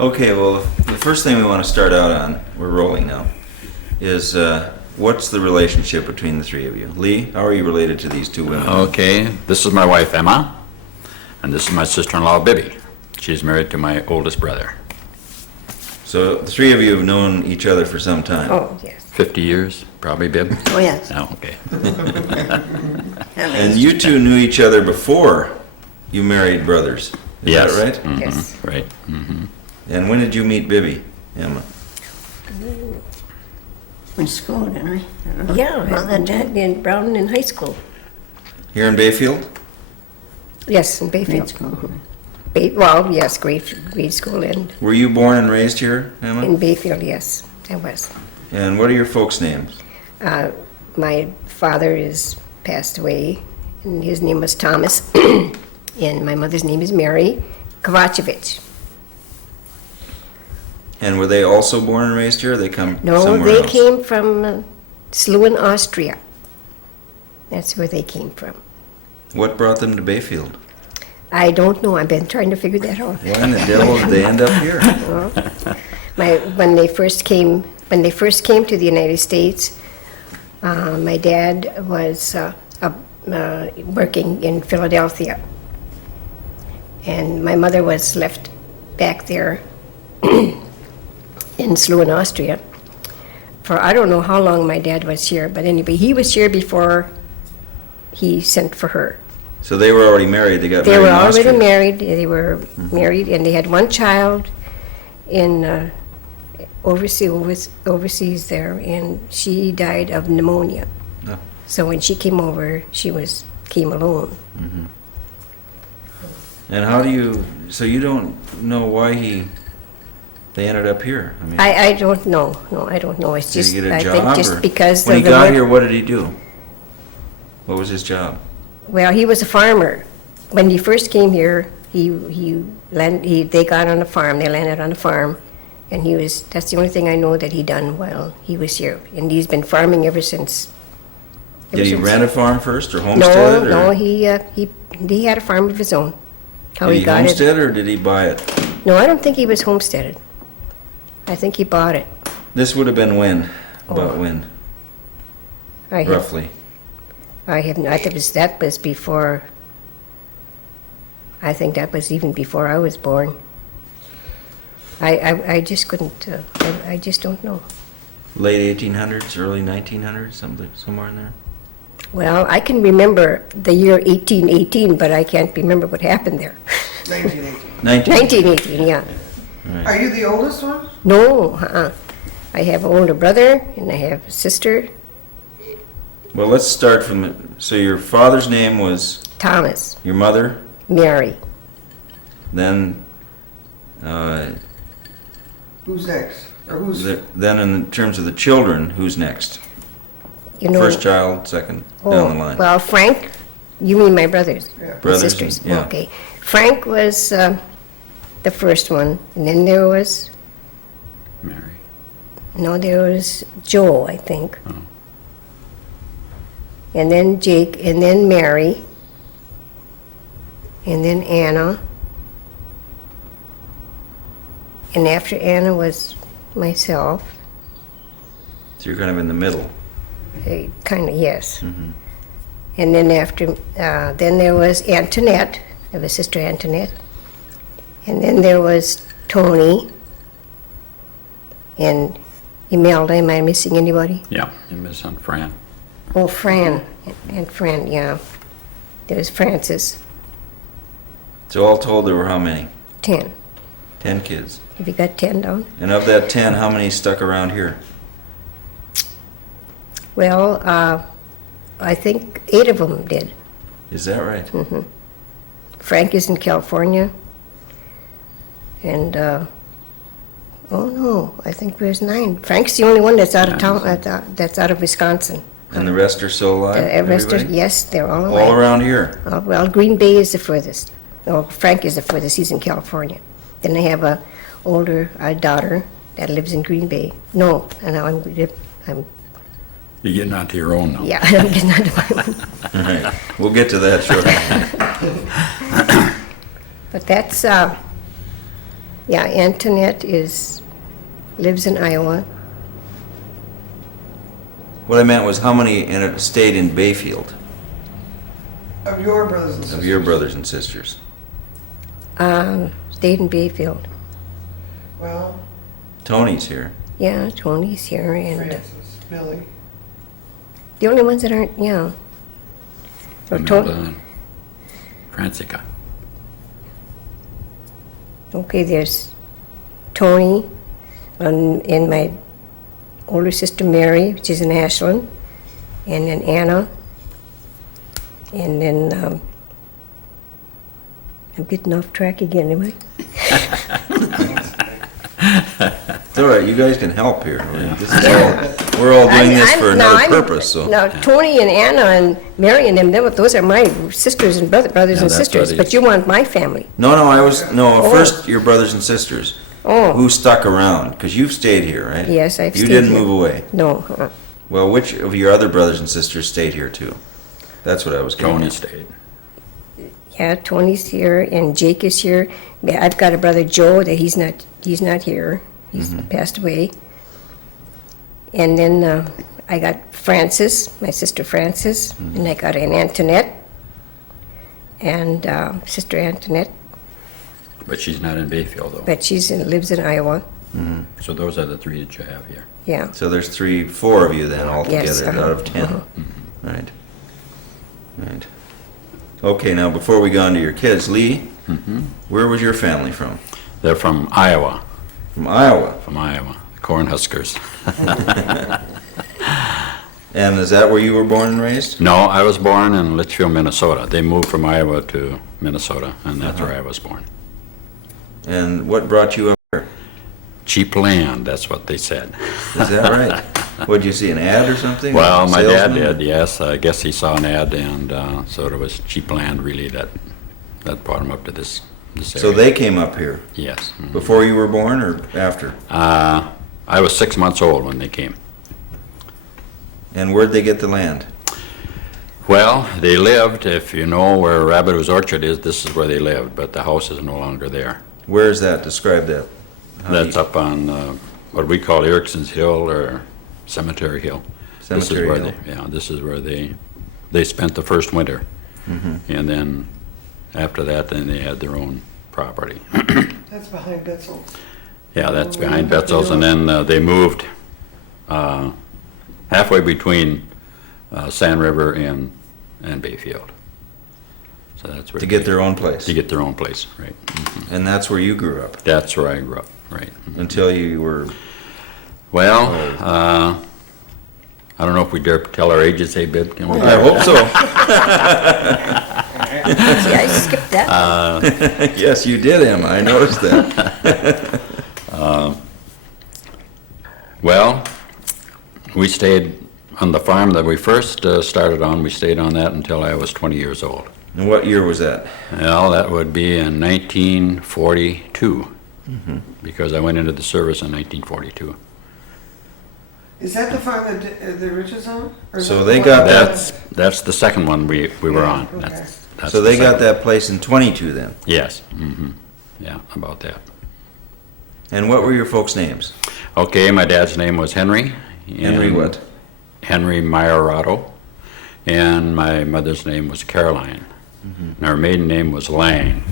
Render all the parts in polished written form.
Okay, well, the first thing we want to start out on, we're rolling now, is what's the relationship between the three of you? Lee, how are you related to these two women? Okay, this is my wife, Emma, and this is my sister-in-law, Bibi. She's married to my oldest brother. So the three of you have known each other for some time. Oh, yes. 50 years, probably, Bib? Oh, yes. No, okay. And you two knew each other before you married brothers. Is Yes. that right? Mhm, Yes. Right. Mhm. And when did you meet Bibi, Emma? Went to school, didn't we? Yeah, About that time. in Brown in high school. Here in Bayfield? Yes, in Grade Bayfield. school. Well, yes, grade school and Were you born and raised here, Emma? in Bayfield, yes, I was. And what are your folks' names? My father is passed away, and his name was Thomas, and my mother's name is Mary Kovacevic. And were they also born and raised here, or they come No, somewhere they else? came from Sluen, Austria. That's where they came from. What brought them to Bayfield? I don't know. I've been trying to figure that out. Why in the devil did they end up here? When they first came to the United States, my dad was working in Philadelphia, and my mother was left back there in Sluen, Austria. For I don't know how long my dad was here, but anyway, he was here before he sent for her. So they were already married, they got They married were in already Austria. married. They were married, and they had one child in overseas there, and she died of pneumonia. Oh. So when she came over, came alone. And how do you, so you don't know why they ended up here? I mean, I don't know. No, I don't know. It's did just he get a I job? think just or- because When he of the got work- here, what did he do? What was his job? Well, he was a farmer. When he first came here, they got on a farm. They landed on a farm, and that's the only thing I know that he done while he was here. And he's been farming ever since. Did he rent a farm first, or No, homestead it? or no, he had a farm of his own. How Did he he got homestead, or did he buy it? it? No, I don't think he was homesteaded. I think he bought it. This would have been when? About Oh. when, I have, roughly? I have, I think that was before. I think that was even before I was born. I just couldn't. I just don't know. Late 1800s, early 1900s, somewhere in there? Well, I can remember the year 1818, but I can't remember what happened there. 1918. 1918, yeah. Are you the oldest one? No, I have an older brother and I have a sister, Well, let's start from, so your father's name was Thomas, your mother, Mary. then, Who's next? Or who's? then in terms of the children, who's next? You know. First child, second, down the line. Well, Frank, you mean my brothers? Yeah. Brothers, Sisters, yeah. okay. Frank was the first one, and then there was, Mary. there was Joe, I think. Oh. And then Jake, and then Mary, and then Anna. And after Anna was myself, So you're kind of in the middle. kind of, yes. Mhm. And then after, then there was Antoinette, I have a sister Antoinette. And then there was Tony and Imelda. Am I missing anybody? Yeah, and my son Fran. Oh, Fran, and Fran, yeah. There was Francis, So all told, there were how many? 10. 10 kids. Have you got 10 down? And of that 10, how many stuck around here? Well, I think 8 of them did. Is that right? Frank is in California. And, oh no, I think there's 9. Frank's the only one that's out of town, that's out of Wisconsin. And the rest are still alive? The rest are, everybody? yes, they're all All alive. around here? Well, Green Bay is the furthest. Oh, Frank is the furthest, he's in California. Then I have a older daughter that lives in Green Bay. No, and I'm You're getting onto your own now. yeah, I'm getting out of my one. All right. We'll get to that shortly. But that's, Yeah, Antoinette lives in Iowa. What I meant was how many stayed in Bayfield Of your brothers and sisters? of your brothers and sisters? Stayed in Bayfield. Well, Tony's here. Yeah, Tony's here, and Francis, Billy. the only ones that aren't, yeah. Imelda and Francica. Okay, there's Tony, and my older sister Mary, which is in Ashland, and then Anna, and then I'm getting off track again, am I? It's all right, you guys can help here. This is all, we're all doing this for another purpose, so. Now, Tony and Anna and Mary and them, those are my sisters and brothers Yeah, and that's sisters, what it but is. you want my family. No, Oh. first your brothers and sisters. Oh. Who stuck around, because you've stayed here, right? Yes, I've You stayed didn't here. move away. No, Well, which of your other brothers and sisters stayed here too? That's what I was getting Tony at. stayed. yeah, Tony's here and Jake is here. Yeah, I've got a brother Joe that he's not here. He's passed away. And then I got Frances, my sister Frances, and I got an Antoinette, and Sister Antoinette, But she's not in Bayfield, though. but lives in Iowa. So those are the three that you have here. Yeah. So there's four of you then altogether Yes, out of 10. Right. Right. Okay, now before we go on to your kids, Lee, where was your family from? They're from Iowa, From Iowa. the Cornhuskers. And is that where you were born and raised? No, I was born in Litchfield, Minnesota. They moved from Iowa to Minnesota, and that's where I was born. And what brought you up here? Cheap land, that's what they said. Is that right? What'd you see, an ad or something? Well, my dad Salesman? did, yes. I guess he saw an ad, and so there was cheap land, really, that brought him up to this area. So they came up here Yes. before you were born or after? I was 6 months old when they came. And where'd they get the land? Well, they lived, if you know where Rabbit's Orchard is, this is where they lived, but the house is no longer there. Where is that? Describe that. That's up on what we call Erickson's Hill or Cemetery Hill. Cemetery Hill. This is where they spent the first winter. And then after that, then they had their own property. That's behind Betzel's. Yeah, that's behind Betzel's, and then they moved halfway between Sand River and Bayfield. So that's where To get their own place? to get their own place, right? And that's where you grew up That's where I grew up, right? until you were... Well, I don't know if we dare tell our ages, hey, Bib? Can we? I hope so. See, I skipped that. Yes, you did, Emma. I noticed that. Well, we stayed on the farm that we first started on. We stayed on that until I was 20 years old. And what year was that? Well, that would be in 1942, because I went into the service in 1942. Is that the farm that the Riches own? Or is So that they the got one- that- That's the second one we were on. okay. That's So the they got second. that place in 22 then? Yes, yeah, about that. And what were your folks' names? Okay, my dad's name was Henry. Henry and- what? Henry Meierotto, and my mother's name was Caroline. And our maiden name was Lang.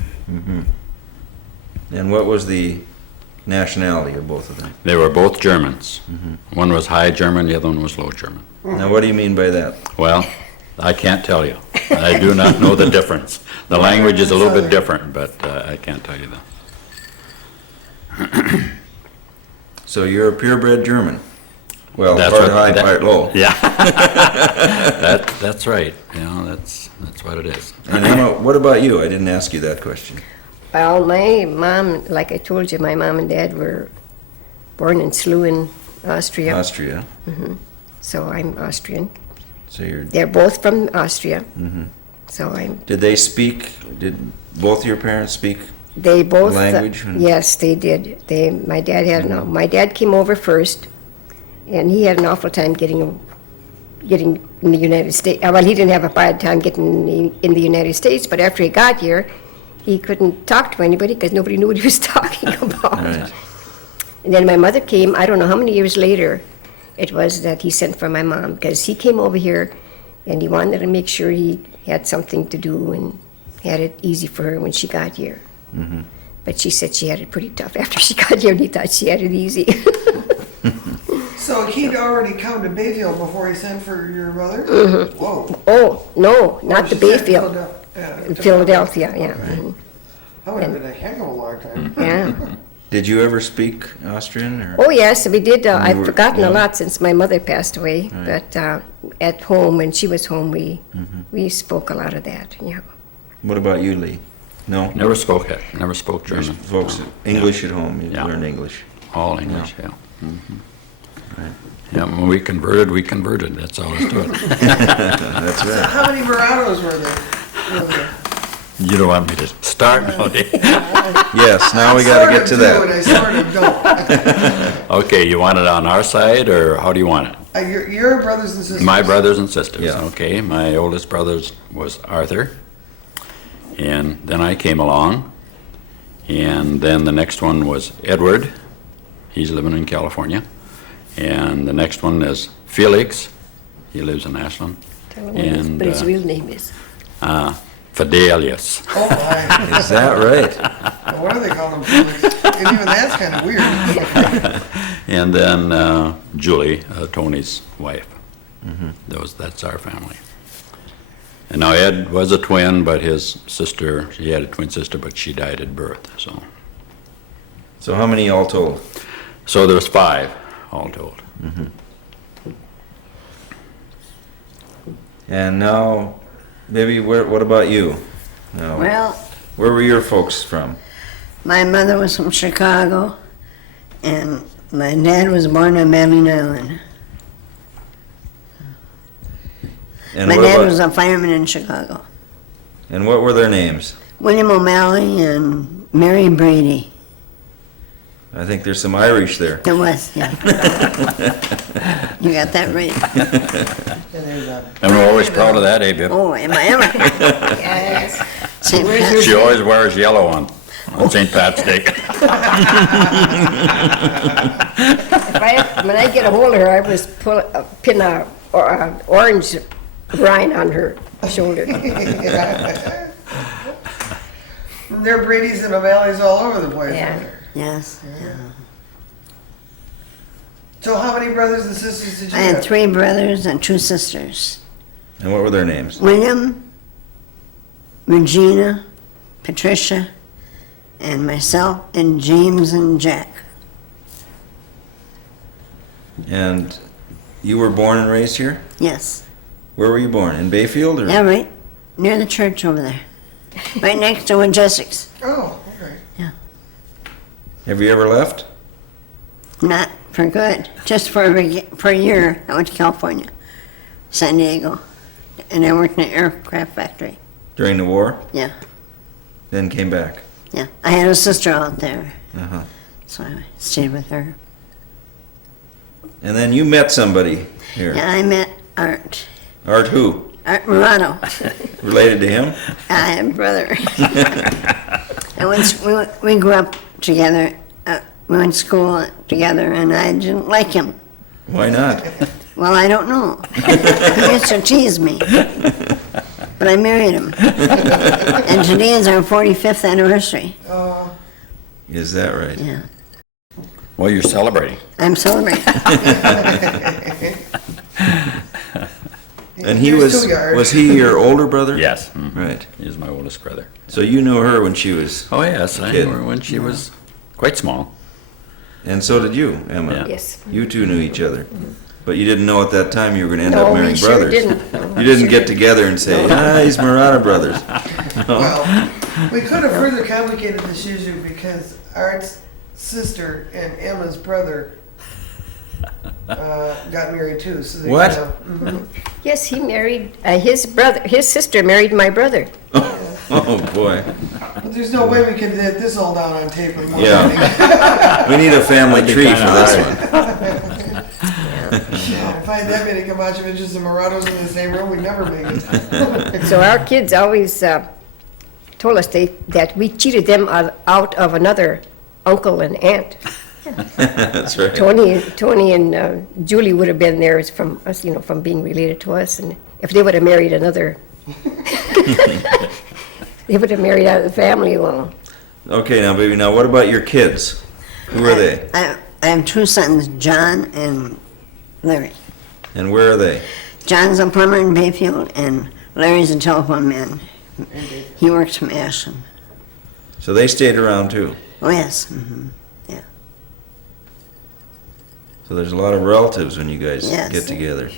And what was the nationality of both of them? They were both Germans. One was High German, the other one was Low German. Now, what do you mean by that? Well, I can't tell you. I do not know the difference. The language is a little bit different, but I can't tell you that. So you're a purebred German? Well, That's part what- high, that- part low. Yeah. That's right. You know, that's what it is. And Emma, what about you? I didn't ask you that question. Well, my mom, like I told you, my mom and dad were born in Sluen, Austria, Austria. so I'm Austrian. So you're... They're both from Austria, so Did they speak, did both your parents speak? they both. Language and- Yes, they did. My dad had my dad came over first, and he had an awful time getting in the United States. Well, he didn't have a bad time getting in the United States, but after he got here, he couldn't talk to anybody because nobody knew what he was talking about. Right. And then my mother came, I don't know how many years later it was that he sent for my mom, because he came over here and he wanted to make sure he had something to do and had it easy for her when she got here. But she said she had it pretty tough after she got here, and he thought she had it easy. So he'd already come to Bayfield before he sent for your brother? Whoa. Oh, no, not the She said Bayfield, in Philadelphia, yeah. Mhm. That would have been a heck of a long time. Yeah. Did you ever speak Austrian, or? Oh, yes, we did. you I've were forgotten a young? lot since my mother passed away, Right. but at home, when she was home, we spoke a lot of that, yeah. What about you, Lee? No? Never spoke it, never spoke Just German. folks, No. English at home, you Yeah. learned English. All English, yeah. Right. Yeah, when we converted, that's all there's to it. That's right. How many Meierottos were there? You don't want me to start, no, Dave? Yes, now we gotta get to Sort of do, and I that. sort of don't. Okay, you want it on our side, or how do you want it? Your brothers and sisters? My brothers and sisters, Yeah. okay. My oldest brother was Arthur, and then I came along, and then the next one was Edward. He's living in California. And the next one is Felix. He lives in Ashland. And But his real name is. Fidelius. Oh, my. Is that right? What do they call them? Felix? And even that's kind of weird. And then Julie, Tony's wife. That's our family. And now Ed was a twin, but his sister, he had a twin sister, but she died at birth, so. So how many all told? So there's 5, all told. And now, Bibi, what about you? Now, Well, where were your folks from? my mother was from Chicago, and my dad was born on Madeline Island. And My what dad about- was a fireman in Chicago. And what were their names? William O'Malley and Mary Brady. I think there's some Irish there. There was, yeah. You got that right. And there's a- And we're always proud of that, eh, Bib? Oh, am I ever? Yes. St. Pat's. She always wears yellow on St. Pat's Day. When I get a hold of her, I was pin a orange rind on her shoulder. There are Brady's and O'Malley's all over the place. Yeah. aren't there? Yes. So how many brothers and sisters did you I had have? 3 brothers and 2 sisters. And what were their names? William, Regina, Patricia, and myself, and James and Jack. And you were born and raised here? Yes. Where were you born? In Bayfield, or? Yeah, right. Near the church over there. Right next to Majestic's. Oh, okay. Have you ever left? Not for good. Just for a year, I went to California, San Diego. And I worked in an aircraft factory. During the war? Yeah, Then came back? yeah. I had a sister out there, Uh-huh. so I stayed with her. And then you met somebody here. Yeah, I met Art. Art who? Art Meierotto. Related to him? I had a brother. And once we grew up together, we went to school together, and I didn't like him. Why not? Well, I don't know. He used to tease me. But I married him. And today is our 45th anniversary. Is that right? Yeah. Well, you're celebrating. I'm celebrating. And he Here's was 2 yards. he your older brother? Yes. Right. He's my oldest brother. So you knew her when she was, Oh, yes, I Kid. knew her when she was quite small. and so did you, Emma. Yeah. Yes. You two knew each other. But you didn't know at that time you were going to end No, up we marrying sure brothers. didn't. No, You we didn't sure get together and say, he's Meierotto brothers. Well, we could have further complicated this issue because Art's sister and Emma's brother got married too. So they What? mhm. Yes, he married, his sister married my brother. Oh, boy. But there's no way we could get this all down on tape in one Yeah. meeting. We need a family That'd be tree for kinda this hard. one. Yeah, if I had that many Camachoviches and Meierottos in the same room, we'd never make it. And so our kids always told us that we cheated them out of another uncle and aunt. That's right. Tony and Julie would have been there from us, from being related to us, and if they would have married another, they would have married out of the family. Well, Okay, now, baby, now what about your kids? Who are they? I have two sons, John and Larry. And where are they? John's a plumber in Bayfield, and Larry's a telephone man. He works from Ashland. So they stayed around too. Oh, yes. Mm-hmm. So there's a lot of relatives when you guys Yes. get together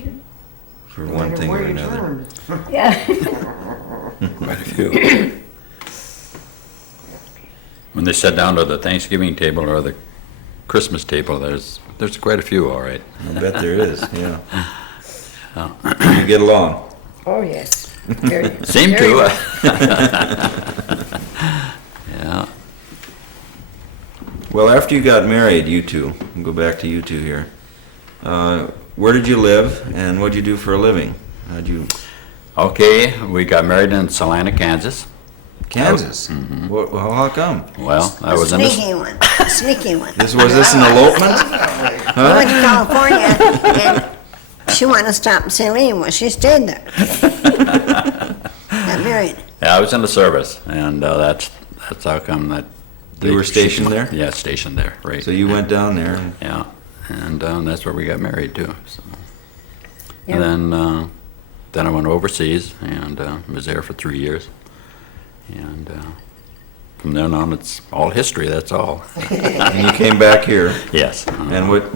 for one thing or Where you another. turned. yeah. Quite a few. When they sit down to the Thanksgiving table or the Christmas table, there's quite a few, all right. I bet there is, yeah. You get along. Oh yes. Very, Seem very to. well. Yeah. Well, after you got married, you two, we'll go back to you two here. Where did you live and what did you do for a living? How'd you, Okay, we got married in Salina, Kansas. Kansas? Well, how come? Well, I A was in this. sneaky one. A sneaky one. Was this an elopement? We went to California, and she wanted to stop in St. Louis. Well, she stayed there. Got married. Yeah, I was in the service, and that's how come that. You were stationed there? Yeah, stationed there, right. So you went down there and Yeah, and that's where we got married too. So. Yeah. And then I went overseas and was there for 3 years. And from then on, it's all history. That's all. you came back here. Yes. And what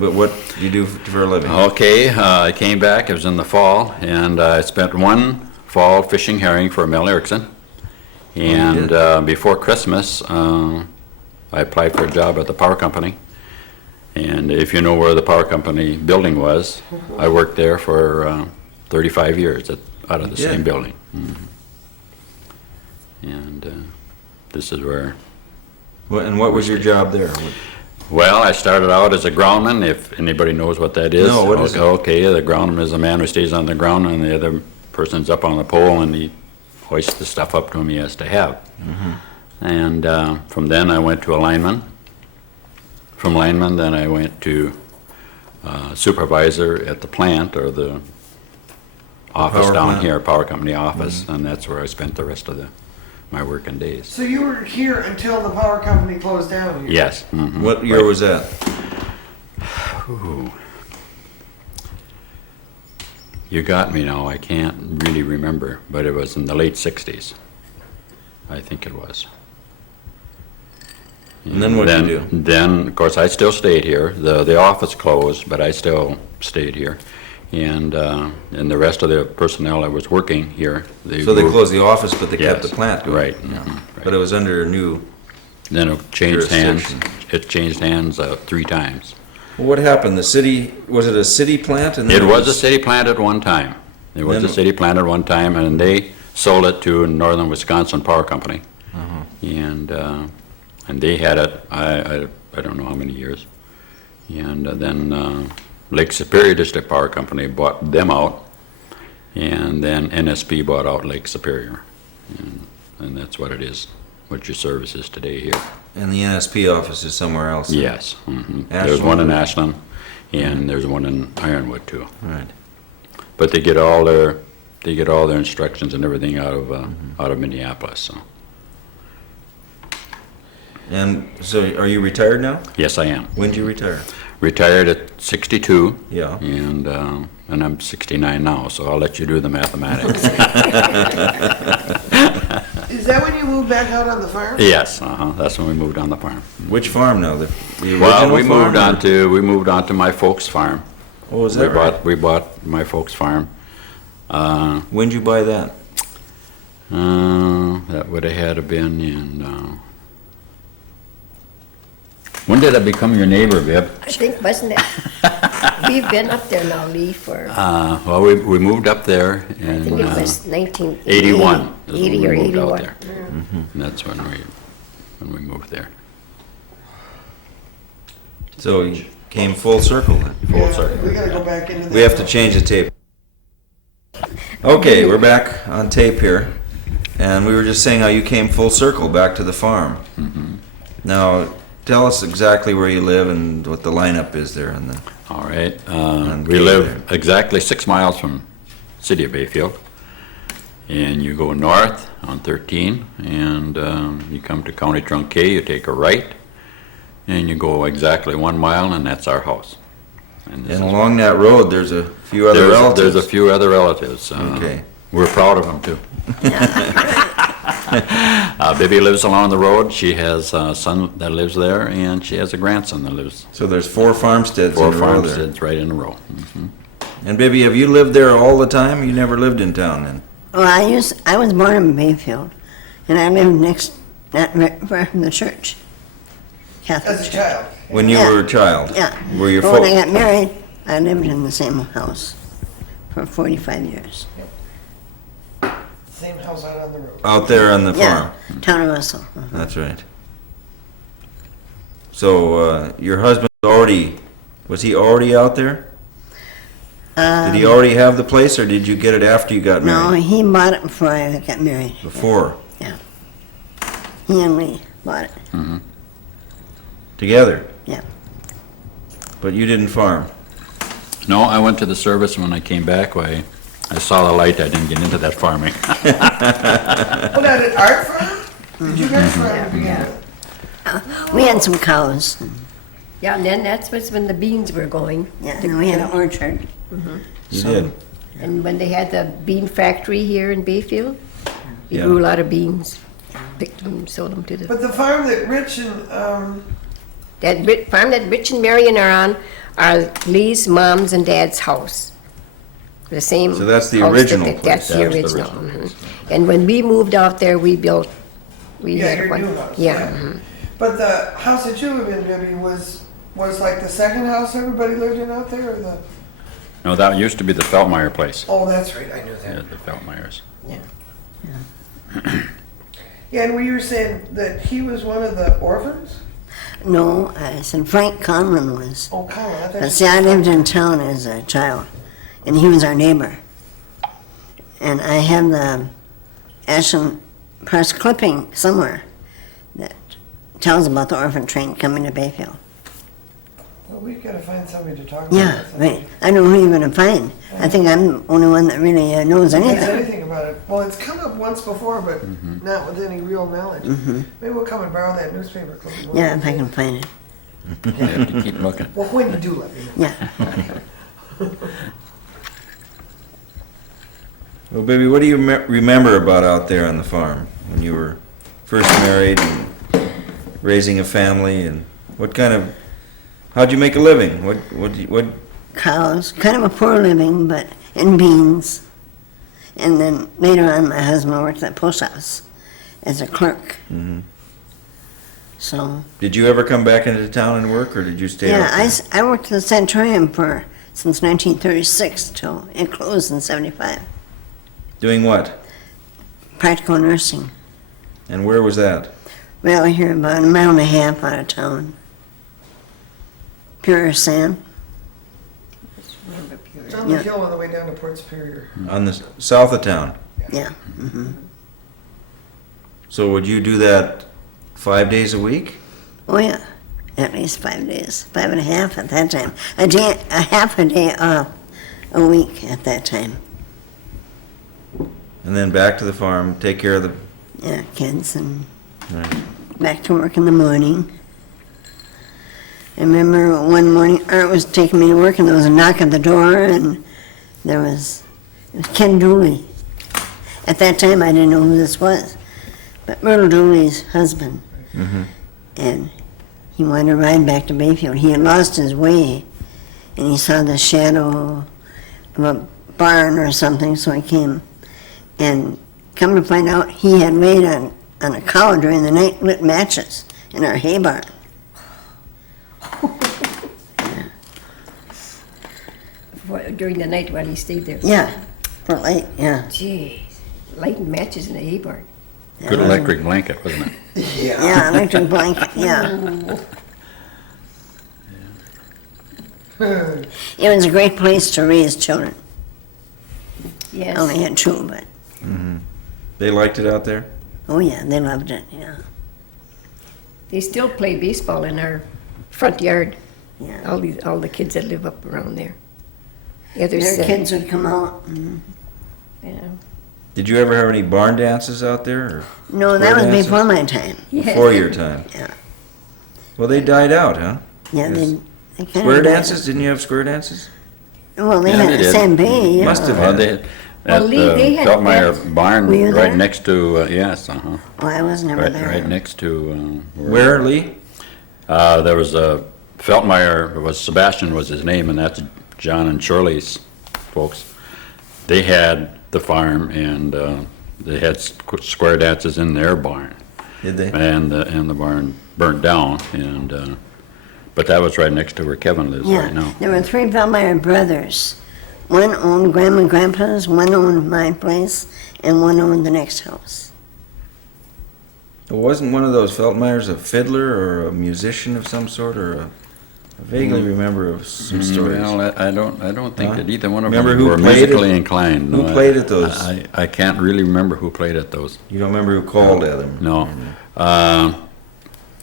did you do for a living? Okay, I came back. It was in the fall, and I spent one fall fishing herring for Mel Erickson. And before Christmas, I applied for a job at the power company. And if you know where the power company building was, I worked there for 35 years out of the Yeah. same building. And this is where. And what was your job there? Well, I started out as a groundman, if anybody knows what that is. No, what is it? Okay, the groundman is a man who stays on the ground and the other person's up on the pole and he hoists the stuff up to him he has to have. And from then I went to a lineman. From lineman, then I went to supervisor at the plant or the office power down plant? here, power company office, and that's where I spent the rest of my working days. So you were here until the power company closed down here? Yes. mhm. What year was that? Ooh. You got me now, I can't really remember, but it was in the late 60s. I think it was. And then what did you do? Then, of course, I still stayed here. The office closed, but I still stayed here. And the rest of the personnel that was working here, So they moved- closed the office, but they kept Yes, the plant going? right, Yeah. mhm, But right. it was under a new, Then it changed hands. jurisdiction. It changed hands 3 times. well, what happened? The city, was it a city plant? And then It was a city plant at one time. It was a Then- city plant at one time, and they sold it to Northern Wisconsin Power Company. And they had it, I don't know how many years. And then Lake Superior District Power Company bought them out, and then NSP bought out Lake Superior. And that's what it is, what your service is today here. And the NSP office is somewhere else? Yes. There's one in Ashland, and there's one in Ironwood too. Right. But they get all their instructions and everything out of Minneapolis. So And so are you retired now? yes, I am When did you retire? retired at 62, Yeah. and I'm 69 now. So I'll let you do the mathematics. Is that when you moved back out on the farm? Yes, that's when we moved on the farm. Which farm now? The original Well, we farm moved on to my folks' farm. Oh, was that right? We bought my folks' farm. When'd you buy that? That would have had to been in. When did I become your neighbor, Bib? I think, wasn't it? We've been up there now, Lee, for, Well, we moved up there I in think it was 1980. 81. is when 80 we or moved out 81. there. And that's when we moved there. So you came full circle then? Yeah, circle, we gotta go back into that. We have to change the tape. Okay, we're back on tape here. And we were just saying how you came full circle back to the farm. Now, tell us exactly where you live and what the lineup is there. And All right, And we K live exactly 6 miles from city of Bayfield. And you go north on 13, and you come to County Trunk K, you take a right, and you go exactly 1 mile, and that's our house. And this and is- along that road, there's a few other relatives. There's a few other relatives. Okay. We're proud of them, too. Bibi lives along the road. She has a son that lives there, and she has a grandson that lives So there's 4 farmsteads 4 in a row there. farmsteads right in a row. And Bibi, have you lived there all the time? You never lived in town then? Well, I was born in Bayfield, and I lived not far from the church. Catholic As a church. child. When you Yeah. were a child? Yeah. Were your But when I folks? got married, I lived in the same house for 45 years. Same house out on the road. Out there on the Yeah, farm? town of Russell. That's right. So, your husband was he already out there? Did he already have the place, or did you get it after you got No, married? he bought it before I got married. Before? He and Lee bought it. Together? Yeah. But you didn't farm? No, I went to the service, and when I came back, I saw the light. I didn't get into that farming. Well, now, did Art farm? Did you guys farm to begin with? We had some cows. Yeah, and then that's when the beans were going. Yeah, and we had an orchard. You did? And when they had the bean factory here in Bayfield, we Yeah. grew a lot of beans. Picked them, sold them to the, But the farm that Rich and, farm that Rich and Marion are on are Lee's mom's and dad's house. The same. So that's the house that original they- place. That's the That was the original. original Mhm. And when we moved out there, we Yeah, had your one. new house, Yeah. yeah. mhm. but the house that you live in, Bibi, was like the second house everybody lived in out there, or the, No, that used to be the Feltmeyer place. oh, that's right, I knew Yeah, that. the Feltmeyers. Yeah, and you were saying that he was one of the orphans? No, I said Frank Conlon was. Oh, Colin, I thought. But you see, I lived in town as a child, and he was our neighbor. And I have the Ashland Press clipping somewhere that tells about the orphan train coming to Bayfield. Well, we've got to find somebody to talk to. Yeah, right. I don't know who you're gonna find. I think I'm the only one that really knows Knows anything. anything about it. Well, it's come up once before, but not with any real knowledge. Maybe we'll come and borrow that newspaper clipping. Mm-hmm. Yeah, if I can find it. You have to keep looking. Well, when you do, let me know. Yeah. Well, baby, what do you remember about out there on the farm when you were first married and raising a family, and how'd you make a living? What Cows, kind of a poor living, but and beans. And then later on, my husband worked at the post office as a clerk. So did you ever come back into town and work, or did you stay yeah, out there? I worked at the sanatorium since 1936 till it closed in 75. Doing what? Practical nursing. And where was that? Well, here about a mile and a half out of town. Pure sand. It's on the hill on the way down to Port Superior. On the south of town. Yeah. So would you do that 5 days a week? Oh yeah, at least 5 days, 5.5 at that time. A half a day off a week at that time. And then back to the farm, take care of the... Yeah, kids and Right. back to work in the morning. I remember one morning Art was taking me to work and there was a knock at the door and it was Ken Dooley. At that time I didn't know who this was, but Myrtle Dooley's husband. And he wanted to ride back to Bayfield. He had lost his way and he saw the shadow of a barn or something, so he came. And come to find out, he had laid on a cow during the night, lit matches in our hay barn. During the night while he stayed there. Yeah, for light, yeah. Jeez, lighting matches in the hay barn. Good electric blanket, wasn't it? Yeah, electric blanket, yeah. It was a great place to raise children. I only Yes. had 2, but They liked it out there? Oh, yeah, they loved it, yeah. They still play baseball in our front yard. Yeah. All the kids that live up around there. Yeah, there's Their kids would come out. yeah. Did you ever have any barn dances out there? Or No, that square was dances? before my time. Before your time? Yeah. Well, they died out, huh? Yeah, Yes. they kind of. Square dances? Didn't you have square dances? Well, they Yeah, had they the did. same bay, yeah. Must have Well, had. they, Well, at Lee, they the had Feltmeyer that- barn, Were you right there? next to, yes, Oh, I was never there. right next to. Where, Lee? There was a, Feltmeyer, Sebastian was his name, and that's John and Shirley's folks. They had the farm, and they had square dances in their barn. Did they? And the barn burnt down, and, but that was right next to where Kevin lives Yeah, right now. there were 3 Bellmeyer brothers. One owned Grandma and Grandpa's, one owned my place, and one owned the next house. Well, wasn't one of those Feltmeyers a fiddler or a musician of some sort, or I vaguely remember of some stories. Well, I don't think Huh? that either one of Remember them who were played musically it? inclined. Who No, played at those? I can't really remember who played at those. You don't remember who called at them? No.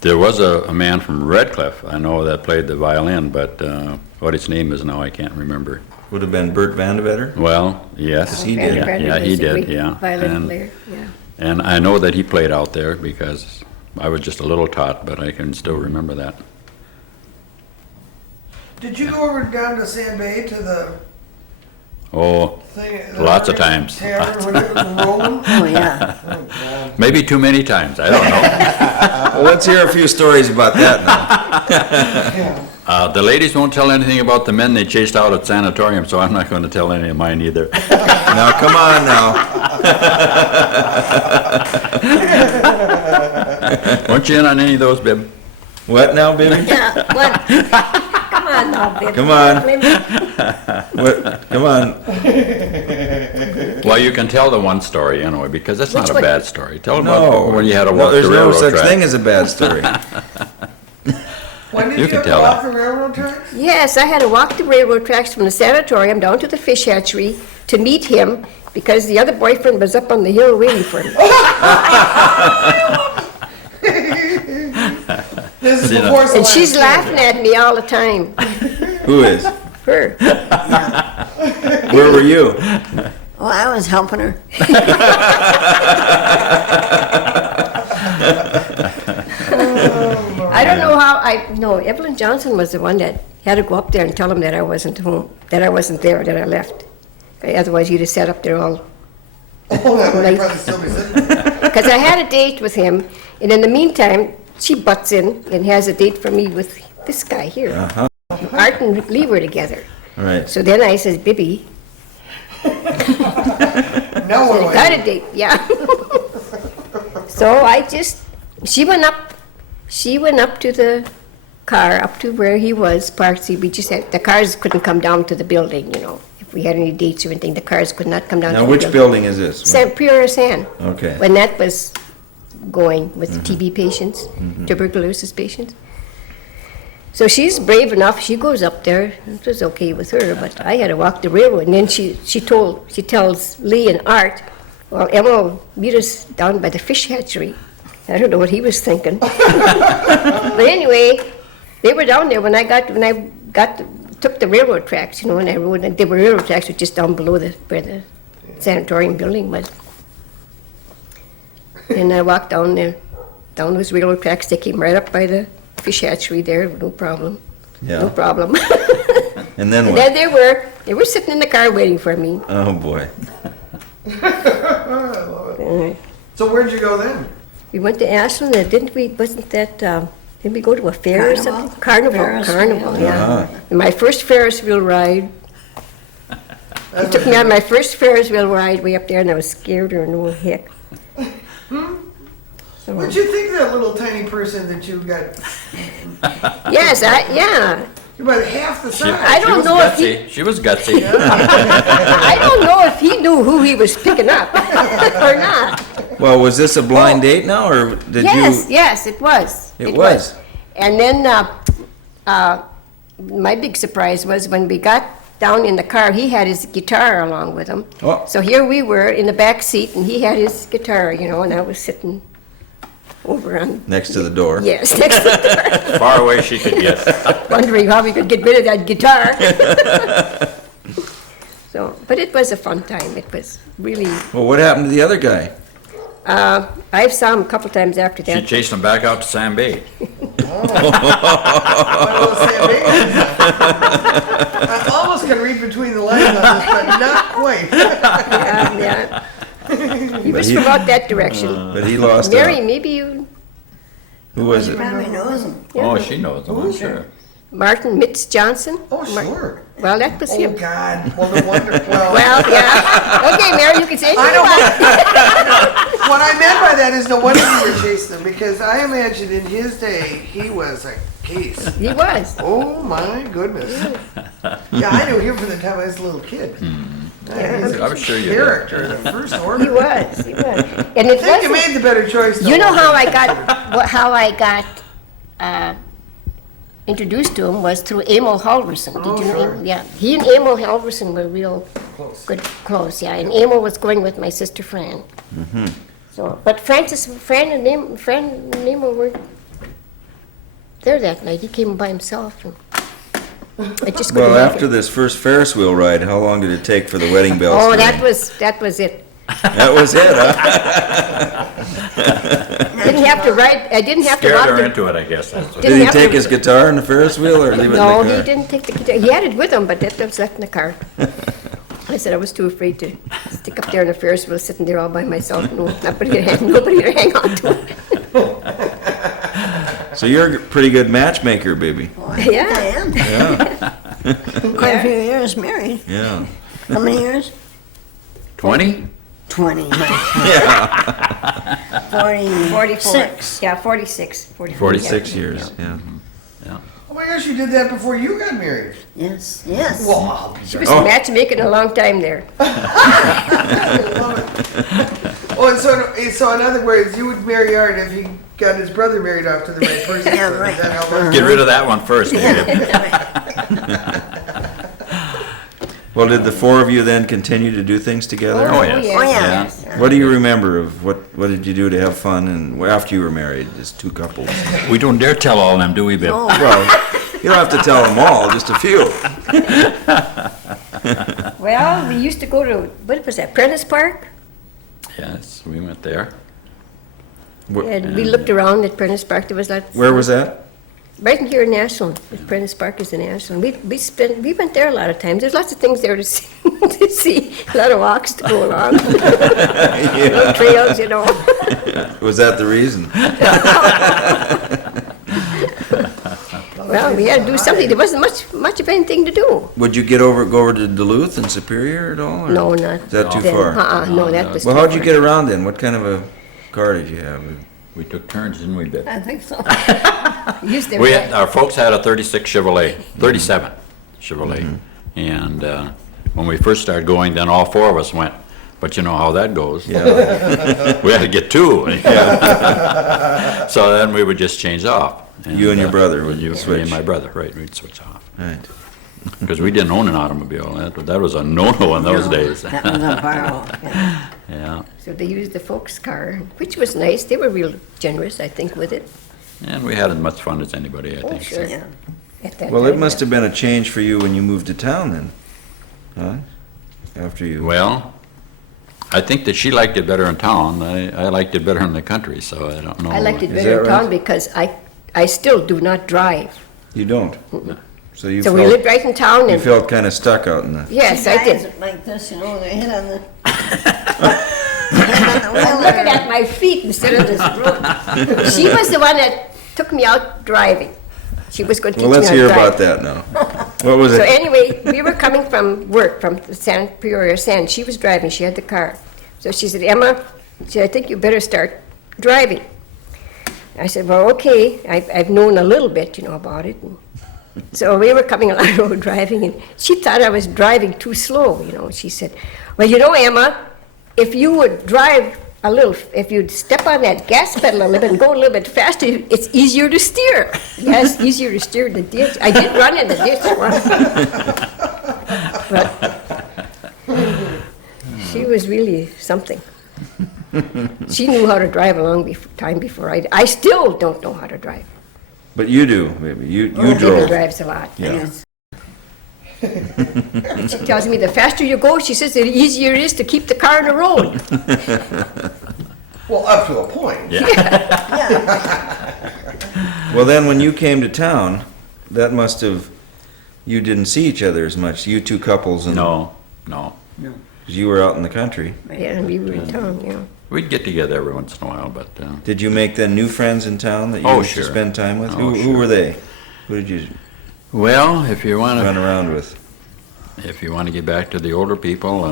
There was a man from Redcliffe, I know, that played the violin, but what his name is now, I can't remember. Would have been Bert Vandevetter? Well, yes. he did. Yeah, he did, yeah. Violin And- player, yeah. And I know that he played out there because I was just a little tot, but I can still remember that. Did you go over down to Sand Bay to the Oh, thing? Lots of times. Tavern, whatever, the Roland? Oh, yeah. Oh, God. maybe too many times, I don't know. Well, let's hear a few stories about that now. Yeah. The ladies won't tell anything about the men they chased out at sanatorium, so I'm not going to tell any of mine either. Now, come on now. Weren't you in on any of those, Bib? What now, baby? Yeah, what? Come on now, baby. Come on. What? Come on. Well, you can tell the one story anyway, because that's not Which a one? bad story. Tell them No. about when you had to No, walk the there's no railroad such track. thing as a bad story. When did You you can have to tell walk the railroad tracks? Yes, I had to walk the railroad tracks from the sanatorium down to the fish hatchery to meet him because the other boyfriend was up on the hill waiting for me. This is You know. before And she's Celeste. laughing at me all the time. Who is? Her. Where were you? Oh, I was helping her. I don't know how, no, Evelyn Johnson was the one that had to go up there and tell him that I wasn't home, that I wasn't there, that I left. Otherwise, he'd have sat up there all, Oh, that would probably still be sitting there. because I had a date with him, and in the meantime, she butts in and has a date for me with this guy here. Uh-huh. Art and Lee were together. All right. So then I says, Bibi, Now what do I got do? a date, yeah. So I just, she went up to the car, up to where he was parked. See, we just had, the cars couldn't come down to the building, you know. If we had any dates or anything, the cars could not come down to Now, the which building. building is this? Pure San. Okay. When that was going with the TB patients, tuberculosis patients. So she's brave enough, she goes up there, it was okay with her, but I had to walk the railroad, and then she tells Lee and Art, well, Emma will meet us down by the fish hatchery. I don't know what he was thinking. But anyway, they were down there when I took the railroad tracks, you know, and I rode, and the railroad tracks were just down below where the sanatorium building was. And I walked down there, down those railroad tracks, they came right up by the fish hatchery there, no problem. No Yeah. problem. And then And what? then they were sitting in the car waiting for me. Oh, boy. I love it. So where'd you go then? We went to Ashland, and didn't we, didn't we go to a fair or Carnival? something? Carnival, Ferris carnival, wheel. yeah. Uh-huh. And my first Ferris wheel ride, he took me on my first Ferris wheel ride way up there, and I was scared or no heck. So, What'd you think of that little tiny person that you got? yes, yeah. You're about half the size. I don't know if he, She was gutsy. I don't know if he knew who he was picking up or not. Well, was this a blind date now, or did Yes, you? yes, it was. It was. And then my big surprise was when we got down in the car, he had his guitar along with him. Oh. So here we were in the back seat, and he had his guitar, you know, and I was sitting over on, Next to the door. yes, next to the Far away she could get. door, wondering how we could get rid of that guitar. So, but it was a fun time. It was really, Well, what happened to the other guy? I saw him a couple times after She that. chased him back out to Sam Bay. I almost can read between the lines on this, but not quite. Yeah. He was from out that direction. But he lost Mary, out. maybe you, Who was it? Probably knows him. Oh, she knows him, I'm sure. Martin Mitz Johnson? Oh, sure. Well, that was Oh, him. God. Well, no wonder. Well, Well, yeah. Okay, Mary, you can say I you don't want. what I meant by that is no wonder you were chasing him, because I imagine in his day, he was a case. He was. Oh, my goodness. Yeah, I knew him from the time I was a little kid. He's I'm sure you did. character, the first order. He was. And I it think you wasn't, made the better choice, though. you know how I got introduced to him was through Emil Halverson. Did Oh, you know sure. Emil? Yeah. He and Emil Halverson were real Close. good, close, yeah. And Emil was going with my sister Fran. So, but Fran and Emil weren't there that night. He came by himself. And I just couldn't Well, make after it. this first Ferris wheel ride, how long did it take for the wedding bells Oh, to that ring? was it. That was it, huh? Didn't have to ride, I didn't have to Scared lock her the. into it, I guess. That's what. Did he have take to- his guitar in the Ferris wheel or leave it in the No, car? he didn't take the guitar. He had it with him, but that was left in the car. I said I was too afraid to stick up there in the Ferris wheel, sitting there all by myself. No, nobody to hang on to. So you're a pretty good matchmaker, baby. Oh, I think Yeah. I am. Yeah, Quite a few years married. yeah. How many years? 20? 20. Yeah, 46. Yeah, 46. 46 years, yeah. Oh my gosh, you did that before you got married. Yes, yes. Wow. She was Oh. matchmaking a long time there. Oh, and so in other words, you would marry Art if he got his brother married off to the right person. Yeah, so is right. that how that Get rid of that one first, maybe. Well, did the four of you then continue to do things together? Oh, yes. Oh, yeah. What do you remember of what did you do to have fun and after you were married, as two couples? We don't dare tell all of them, do we, Bill? Oh, Well, you don't have to tell them all, just a few. Well, we used to go to, what was that, Prentice Park? Yes, we went there. And we looked around at Prentice Park. There was that. Where was that? Right in here in Ashland. Prentice Park is in Ashland. We went there a lot of times. There's lots of things there to see, to see. A lot of walks to go along. Little trails, you know. Was that the reason? Well, we had to do something. There wasn't much of anything to do. Would you go over to Duluth and Superior at all? or- No, not. Is that too then. far? No, that was Well, too how'd you far. get around then? What kind of a car did you have? We took turns, didn't we, Bill? I think so. Used to Our folks had a 36 Chevrolet, 37 Chevrolet. And when we first started going, then all four of us went. But you know how that goes. Yeah, We had to get two. So then we would just change off. You and your brother would Me switch. and my brother, right, we'd switch off. right. Because we didn't own an automobile. That was a no-no in those days. That was a borrow. Yeah. Yeah, So they used the folks' car, which was nice. They were real generous, I think, with it. and we had as much fun as anybody, I Oh, think. sure. Yeah. At that Well, it time, must yeah. have been a change for you when you moved to town then, huh? After you, Well, I think that she liked it better in town. I liked it better in the country, so I don't know. I liked it Is better in that town right? because I still do not drive. you don't? So you So we lived felt, right in town you and, felt kind of stuck out in the, yes, See I guys did. like this, you know, they hit on the. I'm looking at my feet instead of this road. She was the one that took me out driving. She was going to teach well, me let's how to hear drive. about that now. What was So it? anyway, we were coming from work, from San Peoria Sand. She was driving, she had the car. So she said, Emma, she said, I think you better start driving. I said, well, okay, I've known a little bit, you know, about it. And so we were coming along the road driving, and she thought I was driving too slow, you know. She said, well, you know, Emma, if you would drive a little, if you'd step on that gas pedal a little bit and go a little bit faster, it's easier to steer. Yes, easier to steer in the ditch. I did run in the ditch once. She was really something. She knew how to drive a long time before I still don't know how to drive. But you do, maybe. You Bibi drove. drives a lot. Yeah. Yes. She tells me the faster you go, she says, the easier it is to keep the car on the road. Well, up to a point. Yeah. Well, then when you came to town, that must have, you didn't see each other as much, you two couples, and No. 'cause you were out in the country. Yeah, and we were in town, yeah. We'd get together every once in a while, but, Did you make then new friends in town that you Oh, used to sure. spend time with? Oh, Who sure. were they? Who did you well, if you want run to, around with? if you want to get back to the older people,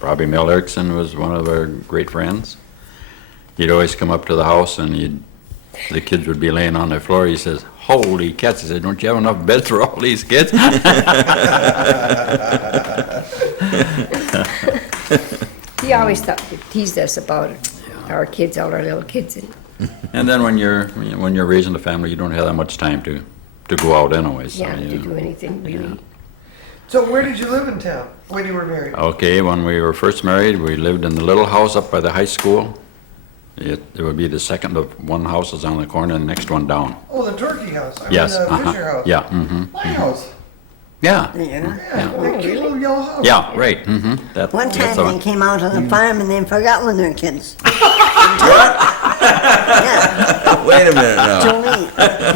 probably Mel Erickson was one of our great friends. He'd always come up to the house and the kids would be laying on the floor. He says, "Holy cats!" He said, "Don't you have enough beds for all these kids?" He always teased us about our kids, all our little kids. And And then when you're raising a family, you don't have that much time to go out anyways. so yeah, to you- do anything really. So where did you live in town when you were married? Okay, when we were first married, we lived in the little house up by the high school. It would be the second of one house is on the corner and the next one down. Oh, the turkey house. I Yes, mean, the Fisher house. yeah, mm-hmm. My house. Yeah, Yeah. Yeah, that cute little yellow house. yeah, right, mm-hmm. One time they came out on the farm and they forgot one of their kids. Yeah, Wait a minute now.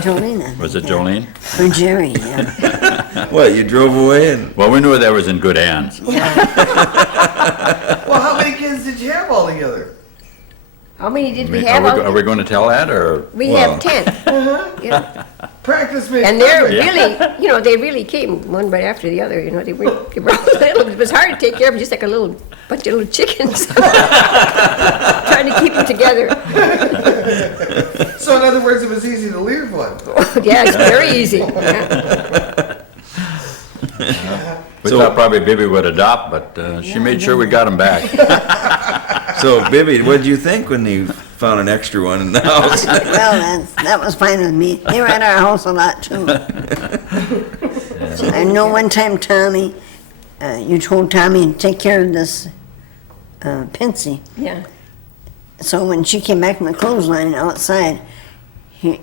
Jolene. I Was it think, yeah. Jolene? Or Jerry, yeah. What, you drove away and, Well, we knew that was in good hands. Well, how many kids did you have altogether? How many did we Are have? are we going to tell that, or? We Well. have 10. Yeah. Practice makes And they're perfect. really, they really came one right after the other, they were all little. It was hard to take care of them, just like a bunch of little chickens. Trying to keep them together. So in other words, it was easy to leave one. Yeah, it's very easy. Yeah. We So- thought probably Bibi would adopt, but she made sure we got him back. so Bibi, what did you think when you found an extra one in the house? Well, that was fine with me. They were at our house a lot too. I know one time, Tommy, you told Tommy to take care of this Pincy. Yeah. So when she came back from the clothesline outside, he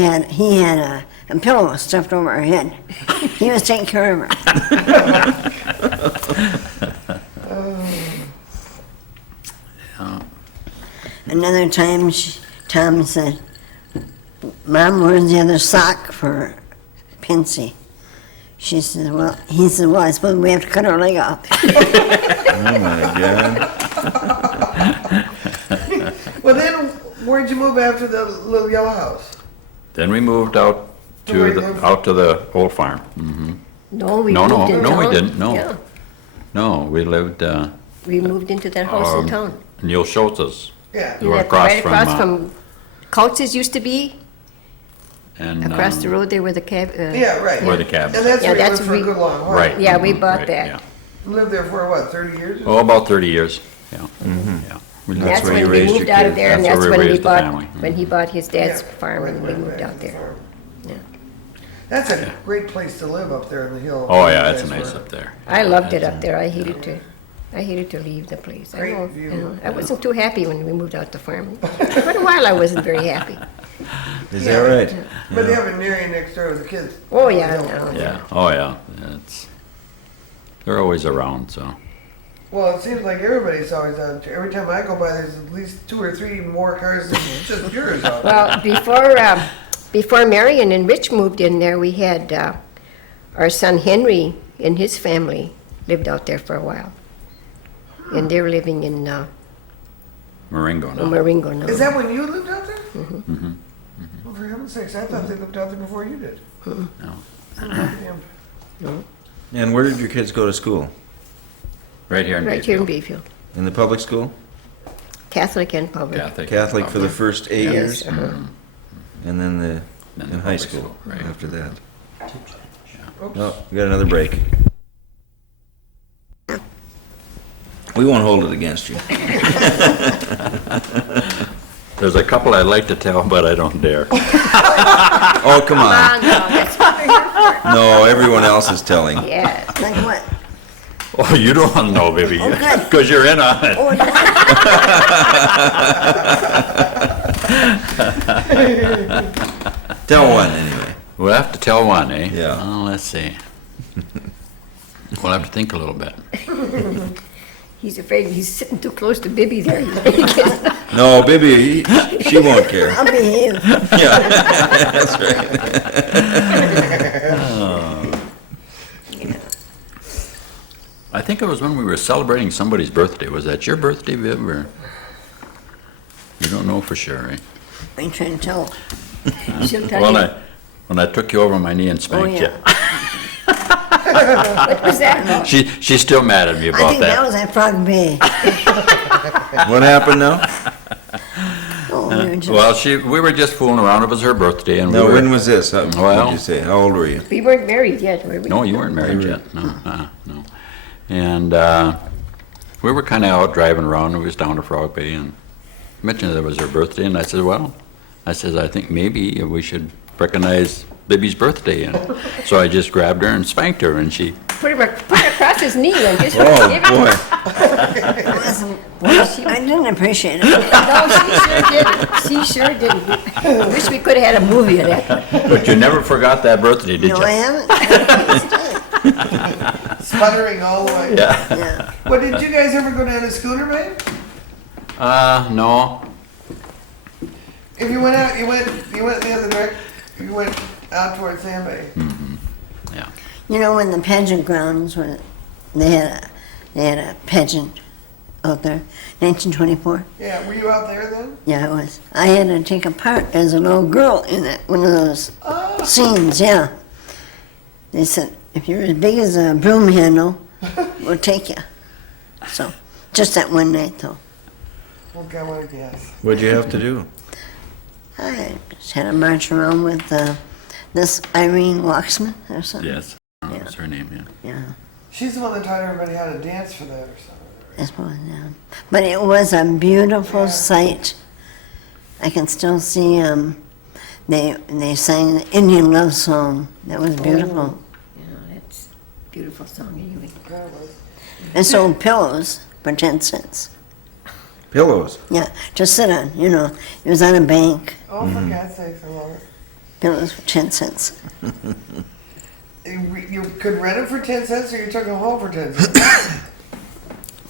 had a pillow stuffed over her head. He was taking care of her. Another time, Tom said, "Mom, where's the other sock for Pincy?" She said, he said, "Well, I suppose we have to cut her leg off." Oh my God. Well, then where'd you move after the little yellow house? Then we moved out Where to you moved? out to the old farm. Hmm. No, we No, no, moved in no, we town. didn't, no. Yeah. No, we lived We moved into that house in town. Neil Schultz's, Yeah. You were Yeah, across right from, across from Kautz's used to be. and Across the road there where the cab. Yeah, right. Where the cabin. And that's Yeah, where you that's lived for a we- good long while. Right. Yeah, we mhm, bought right, that. yeah. Lived there for what, 30 years? Oh, about 30 years. Yeah. Mm-hmm. Yeah. We And lived that's where when you we raised moved your out of kids. there, and That's that's where we when we raised the bought, family. when he bought his dad's Yeah, farm and we went moved back out to the there. farm. Yeah. That's a great place to live up there in the hill. Oh, yeah, it's Guys nice were- up there. I loved it up there. I hated to leave the place. Great I know, view. I wasn't too happy when we moved out the farm. For a while, I wasn't very happy. Is that right? But they have a Marion next door with the kids. Oh, yeah, no. Yeah, oh, yeah. They're always around, so. Well, it seems like everybody's always out there. Every time I go by, there's at least 2 or 3 more cars than just yours out there. Well, before Marion and Rich moved in there, we had our son Henry and his family lived out there for a while. And they were living in Marengo now. Marengo now. Is that when you lived out there? Mm-hmm. Well, for heaven's sakes, I thought they lived out there before you did. No. Yeah. And where did your kids go to school? Right here in Right here in Bayfield. Bayfield. In the public school? Catholic and public. Catholic for the first 8 Yes, years? uh-huh. And then Then the in high public school school, right. after that? Oops. Oh, we got another break. We won't hold it against you. There's a couple I'd like to tell, but I don't dare. Oh, come on. No, that's what we're here for. No, everyone else is telling. Yeah. Like what? Oh, you don't want to know, baby, Okay. because you're in on it. Oh, yeah. Tell one anyway. We'll have to tell one, eh? Yeah. Well, let's see. We'll have to think a little bit. He's afraid he's sitting too close to Bibi there. No, Bibi, she won't care. I'll behave. Yeah, that's right. I think it was when we were celebrating somebody's birthday. Was that your birthday, Viv, or? You don't know for sure, eh? I ain't trying to tell. She'll tell Well, you. when I took you over my knee and Oh, spanked yeah. What was that? you. She's still mad at me I about think that that. was at Frog Bay. What happened now? Oh, we were just, Well, we were just fooling around. It was her birthday, and No, we were. when was this? What Well- did you say? How old were you? We weren't married yet, were we? No, you weren't married yet. No, no. And we were kind of out driving around. We was down to Frog Bay and mentioned that it was her birthday. And I said, well, I think maybe we should recognize Bibi's birthday. And so I just grabbed her and spanked her, and she. Put her across his knee and just Oh, give him. boy. I didn't appreciate it. No, she sure didn't. Wish we could have had a movie of that. But you never forgot that birthday, did No, you? I haven't. Sputtering all the way. Yeah. Yeah. Well, did you guys ever go down to Schooner Bay? No. If you went out, you went the other direction. You went out towards Sand Bay. Yeah. You know, when the pageant grounds were, they had a pageant out there, 1924. Yeah, were you out there then? Yeah, it was. I had to take a part as a little girl in it, one of those scenes, yeah. They said, if you're as big as a broom handle, we'll take you. So, just that one night, though. Well, God, what a guess. What'd you have to do? I just had to march around with this Irene Waxman or something. Yes. That's her name, yeah. Yeah, She's the one that taught everybody how to dance for that or something. I suppose, yeah. But it was a beautiful sight. I can still see they sang the Indian love song. That was beautiful. Yeah, that's a beautiful song anyway. God, it was. They sold pillows for 10 cents. Pillows. Yeah, to sit on, you know. It was on a bank. Oh, for God's sakes, I love it. Pillows for 10 cents. You could rent them for 10 cents or you took them home for 10 cents?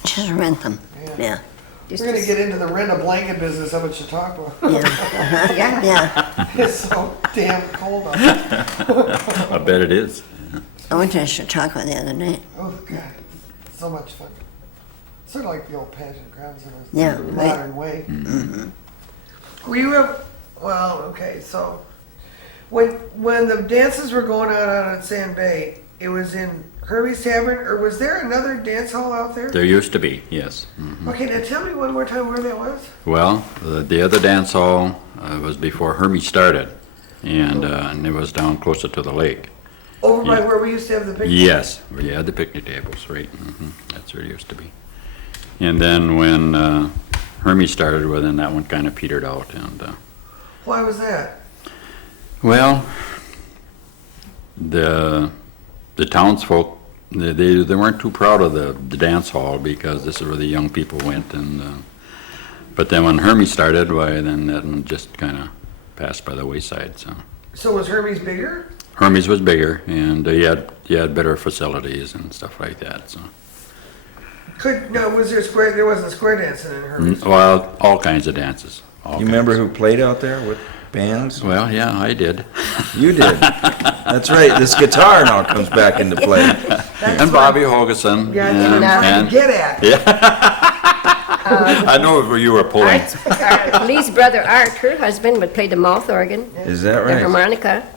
Just rent them. Yeah. Just We're going to get into the rent a blanket business up at Chautauqua. Yeah. Yeah. It's so damn cold out there. I bet it is. I went to Chautauqua the other night. Oh, God. So much fun. Sort of like the old pageant grounds in a Yeah, right. modern way. Were you well, okay, so when the dances were going on out at Sand Bay, it was in Herbie's Tavern, or was there another dance hall out there? There used to be, yes. Okay, now tell me one more time where that was. Well, the other dance hall was before Hermie started, and it was down closer to the lake. Over by Yeah. where we used to have the picnic? Yes, we had the picnic tables, right. That's where it used to be. And then when Hermie started, well, then that one kind of petered out. And Why was that? well, the townsfolk, they weren't too proud of the dance hall because this is where the young people went. And but then when Hermie started, why then that one just kind of passed by the wayside. So Was Hermes bigger? Hermie's was bigger, and you had better facilities and stuff like that. So. Was there square? There wasn't square dancing in Hermes. Well, all kinds of dances. all You remember kinds. who played out there? What bands? Well, yeah, I did. You did. That's right. This guitar now comes back into play. And Bobby Hogeson. Yeah, that's what I'm trying to get at. I know where you were pulling. Lee's brother Art, her husband, would play the mouth organ, Is that the right? harmonica.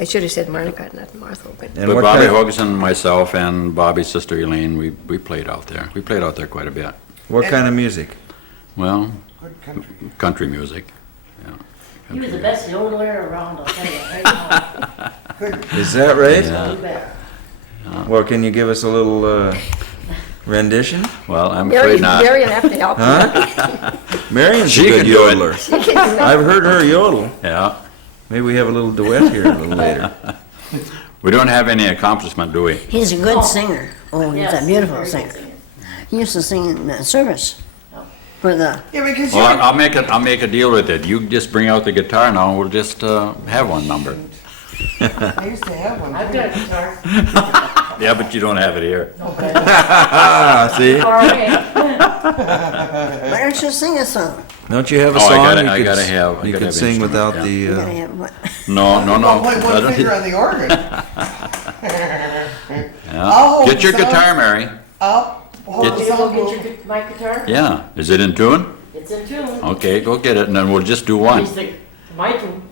I should have said harmonica, not mouth organ. And But what Bobby kind, Hogeson, myself, and Bobby's sister Elaine, we played out there. We played out there quite a bit. what kind of music? Well, Good country. country music. He was the best yodeler around, I'll tell you, right now. Good. Is that right? Yeah. You bet. Well, can you give us a little rendition? Well, I'm Mary, afraid not. Mary will have to help Huh? you. Marion's She a good can do it. yodeler. She can- I've heard her yodel. Yeah. Maybe we have a little duet here a little later. We don't have any accomplishment, do we? He's a good Oh. singer. Oh, he's Yes, a beautiful very good singer. singer. He used to sing in the service Oh. for the, Yeah, because Well, you're, I'll make a deal with it. You just bring out the guitar now, and we'll just have one number. I used to have one. I've too. got a guitar. Yeah, but you don't have it here. Ah, see? Far away. why don't you sing a song? Don't you have a Oh, I song? gotta- you I could gotta s- have- I You gotta could have sing instrument, without yeah. the, You gotta have what? No, no, no. Well, play I one don't- finger on the organ. Yeah. I'll hold Get your the sound. guitar, Mary. I'll hold Get- the You go song. get your, my guitar? Yeah. Is it in tune? It's in tune. Okay, go get it, and then we'll just do one. It's the- my tune.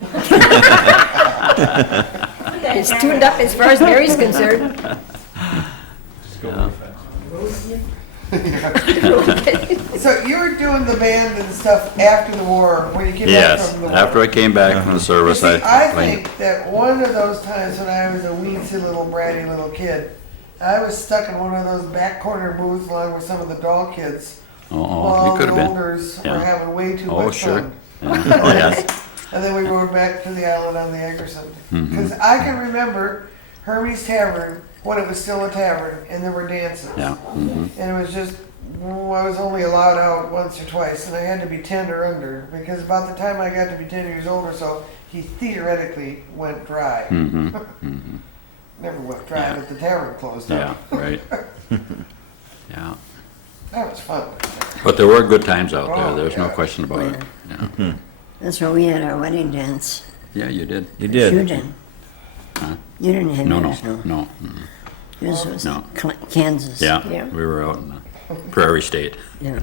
It's tuned up as far as Mary's concerned. So you were doing the band and stuff after the war, when you came back Yes, from the war? after I came back from the service, See, I I played. think that one of those times when I was a weensy little bratty little kid, I was stuck in one of those back corner booths along with some of the doll kids. Oh, While you could the have been. olders Yeah. were having way too Oh, much sure. fun. Yeah. Oh, yes. And then we rode back to the island on the Eggerson. Mm-hmm. Because I can remember Hermes Tavern when it was still a tavern and there were dances. Yeah. Mhm. And it was just, I was only allowed out once or twice, and I had to be 10 or under, because about the time I got to be 10 years old or so, he theoretically went dry. Mhm. Never went dry, Yeah. but the tavern closed Yeah, down. right. Yeah. That was fun. But there were good times out there. Oh, There's no yeah. question about it. Yeah. That's where we had our wedding dance. Yeah, you did. you You did. didn't. Huh? You didn't have No, no, yours, no. no. Mm. Yours was No. Kansas. Yeah, Yeah. we were out in the prairie state. Yeah.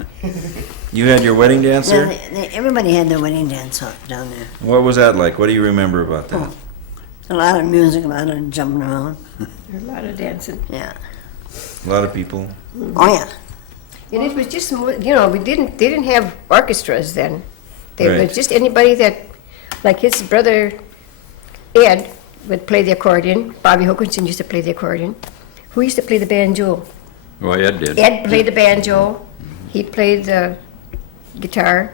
You had your wedding dance Yeah, there? everybody had their wedding dance out down there. What was that like? What do you remember about that? A lot of music, a lot of jumping around. A lot of dancing. Yeah. A lot of people. Oh, yeah. And it was just, they didn't have orchestras then. They Right. was just anybody that, like his brother Ed would play the accordion. Bobby Hookinson used to play the accordion. Who used to play the banjo? Well, Ed did. Ed played the banjo. He played the guitar.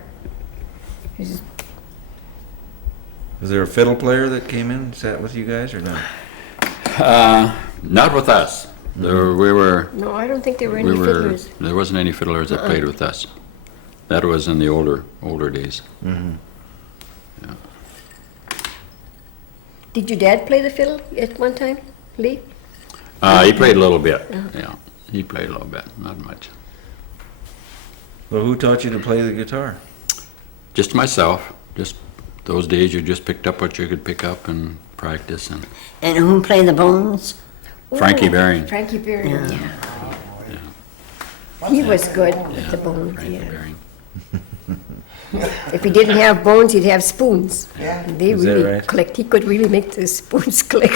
Was there a fiddle player that came in and sat with you guys or not? Not with us. We were, No, I don't think there were any fiddlers. there wasn't any fiddlers that played with us. That was in the older days. Did your dad play the fiddle at one time, Lee? He played a little bit, yeah. He played a little bit, not much. Well, who taught you to play the guitar? Just myself, just those days you just picked up what you could pick up and practice and And who played the bones? Frankie Oh, Baring. Frankie Baring, Yeah. yeah. He was good with the bones, Frankie yeah. Baring. If he didn't have bones, he'd have spoons. Yeah. They Is that really right? clicked. He could really make the spoons click.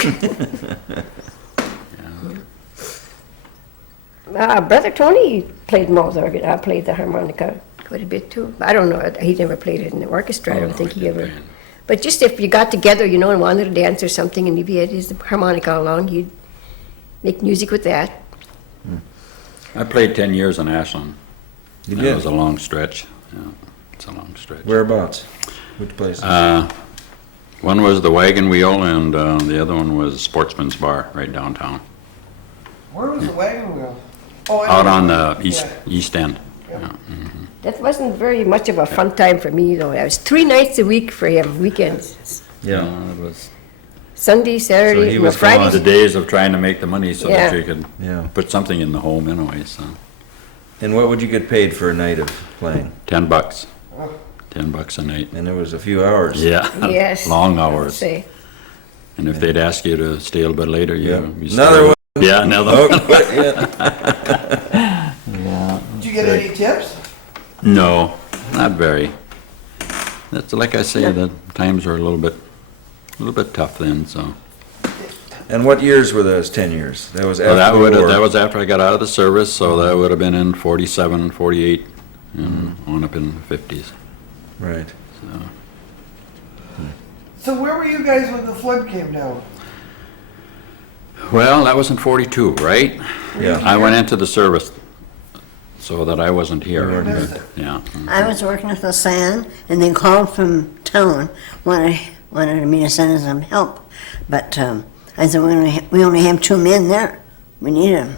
Brother Tony played Mozart. I played the harmonica quite a bit too. I don't know. He never played it in the orchestra. I don't think he ever. But just if you got together, and wanted to dance or something, and if he had his harmonica along, he'd make music with that. I played 10 years in Ashland. You That did? was a long stretch. Yeah, it's a long stretch. Whereabouts? Which place? One was the Wagon Wheel, and the other one was Sportsman's Bar, right downtown. Where was the wagon wheel? Oh, I Out know. on the Yeah. east end. Yep. Yeah. That wasn't very much of a fun time for me, though. It was 3 nights a week for him, weekends. yeah. It was Sunday, Saturday, he was the Friday. days of trying to make the money so that Yeah. you could Yeah. put something in the home anyway, so. And what would you get paid for a night of playing? $10. Oh. $10 a night. And it was a few hours. Yeah. Yes. Long I would hours. say. And if they'd ask you to stay a little bit later, Yeah. you Another stay. one. Yeah, another Oh, one. quit, yeah. Did you get any tips? No, not very. That's like I say, the times were a little bit tough then, so. And what years were those 10 years? That was Well, after the war. that was after I got out of the service, so that would have been in 47, 48, and on up in the 50s. Right. So where were you guys when the flood came down? Well, that was in 42, right? Yeah. I went into the service, so that I wasn't You here. weren't Missed here. it. Yeah. I was working at the sand, and they called from town, wanted me to send them some help. But I said, we only have 2 men there. We need them.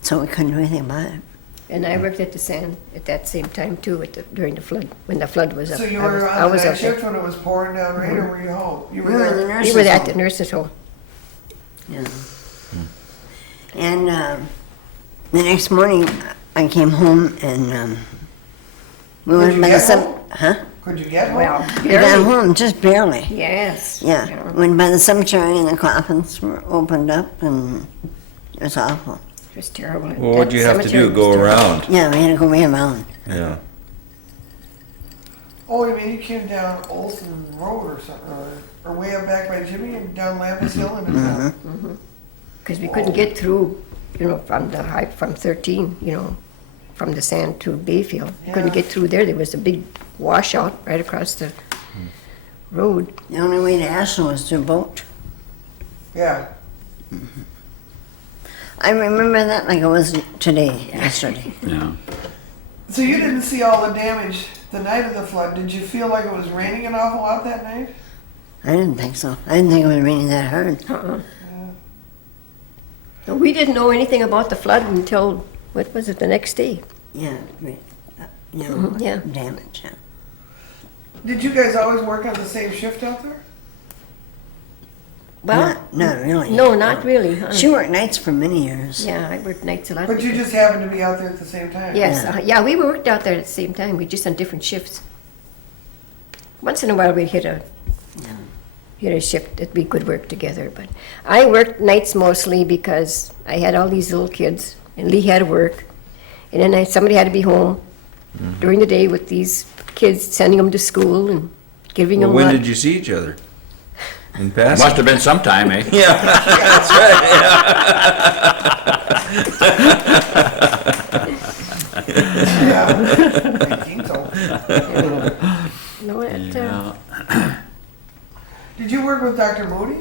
So we couldn't do anything about it. And I worked at the sand at that same time too, during the flood, when the flood was up. So you I was- were I on the was night up there. shift when it was pouring down rain, or were you home? You We were in the there. nurse's We were at the home. nurse's home. Yeah. And the next morning, I came home and we went you by the get home? Huh? Could you get home? Well, We got barely. home, just barely. Yes. Yeah, went by the cemetery and the coffins were opened up and it was awful. It was terrible. Well, what'd That you have to cemetery do, was go terrible. around? Yeah, we had to go way around. Yeah. Oh, you mean you came down Olson Road or something, or way up back by Jimmy and down Lampus Hill and down? Because we couldn't get through, from the high, from 13, from the sand to Bayfield. We couldn't Yeah. get through there. There was a big washout right across the road. The only way to Ashland was through boat. Yeah. I remember that like it was today, yesterday. Yeah. So you didn't see all the damage the night of the flood. Did you feel like it was raining an awful lot that night? I didn't think so. I didn't think it was raining that hard. No, we didn't know anything about the flood until, what was it, the next day? Yeah, Yeah. damage, yeah. Did you guys always work on the same shift out there? Well, Not really. no, not really. Huh? She worked nights for many years. Yeah, I worked nights a lot. But you just happened to be out there at the same time? Yes, Yeah. yeah, we worked out there at the same time. We just on different shifts. Once in a while, we'd hit a shift that we could work together. But I worked nights mostly because I had all these little kids, and Lee had to work, and then somebody had to be home during the day with these kids, sending them to school and giving Well, them when lunch. did you see each other? In passing? Must have been sometime, eh? Yeah, that's right, Yeah. I think so. No, Did you work with Dr. Moody?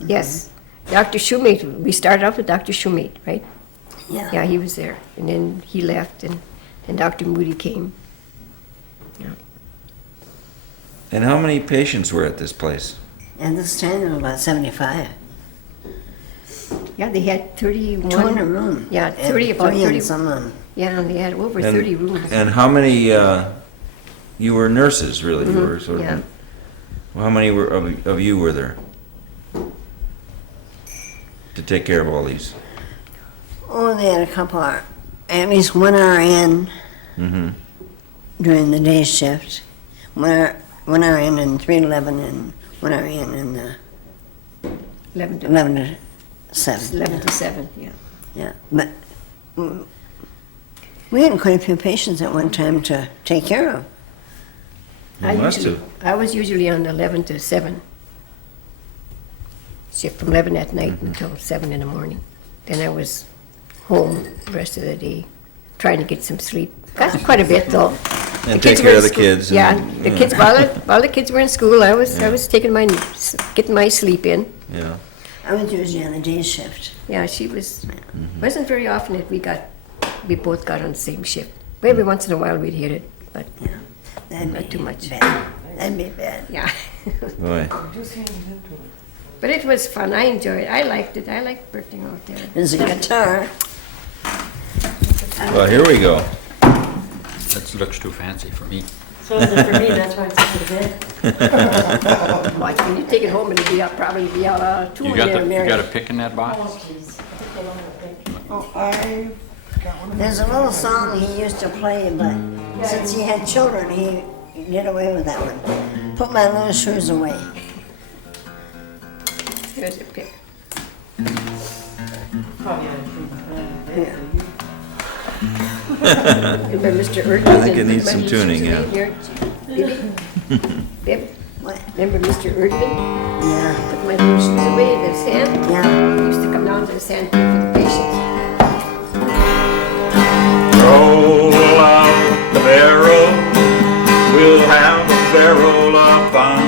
yes, Dr. Shoemate. We started off with Dr. Shoemate, right? Yeah. Yeah, he was there, and then he left, and Dr. Moody came. And how many patients were at this place? At this time, there were about 75. Yeah, they had 31. 200 rooms. Yeah, And 30, about 30 and 30. some of them. Yeah, and they had over 30 rooms. And how many, you were nurses, really? You were sort of. yeah. Well, how many of you were there? To take care of all these? Oh, they had a couple, at least one RN Mm-hmm. during the day shift. One RN in 311 and one RN in the 11 to 11 to 7. 11 to 7, yeah. Yeah, but we had quite a few patients at one time to take care of. You must have. I was usually on 11 to 7. Shift from 11 at night until 7 in the morning. Then I was home the rest of the day, trying to get some sleep. Got quite a bit though. And The take kids care were of in the school. kids. Yeah, and- the kids, while the kids were in school, I was taking getting my sleep in. Yeah. I was usually on the day shift. Yeah, she was, wasn't very often that we both got on the same shift. Every once in a while we'd hit it, but That'd Not be too much. Bad. That'd be bad. yeah. Boy. Just handed into it. But it was fun, I enjoyed it, I liked it, I liked working out there. There's a guitar. Well, here we go. That looks too fancy for me. So is it for me, that's why it's under the bed. Watch, when you take it home, it'll be out, probably be out, two You in got there, you Mary. got a pick in that box? Oh, jeez. I think they don't think. Oh, I got one of There's a little song he used to play, but since he had children, he did away with that one. Put my little shoes away. Here's a pick. Probably Remember Mr. Erdman? I think it needs some tuning, yeah. Bibi? Bib, What? remember Mr. Erdman? Yeah, Put my little shoes away, the sand. yeah. He used to come down to the sand pit for the patients. Roll out the barrel, we'll have a barrel of fun.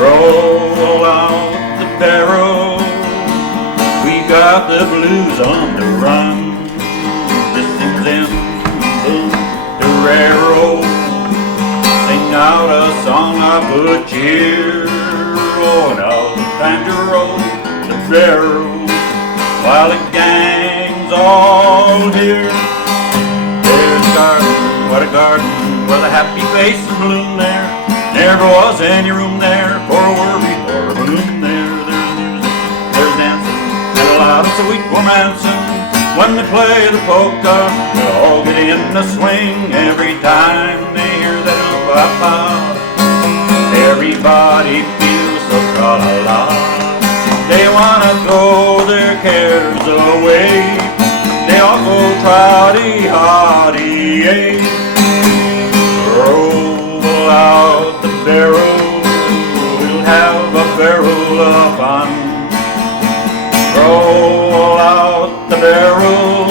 Roll out the barrel, we got the blues on the run. This is in the Dorero, sing out a song I put here on a banjo roll the barrel while the gang's all here. There's a garden, what a garden, where the happy faces bloom there. Never was any room there for a worry or a bloom there. There's music, there's dancing, and a loud and sweet warm Hanson. When they play the polka, they all get in the swing every time they hear that ooh-ba-ba. Everybody feels so tra-la-la. They wanna throw their cares away. They all go trotty-hotty-yay. Roll out the barrel, we'll have a barrel of fun. Roll out the barrel,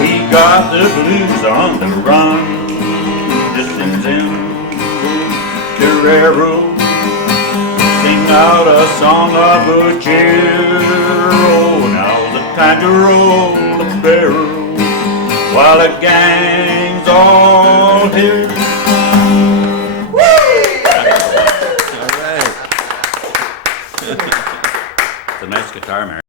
we got the blues on the run. Distance in Guerrero, sing out a song of good cheer. Oh, now's the time to roll the barrel while the gang's all here. All right. It's a nice guitar, Mary.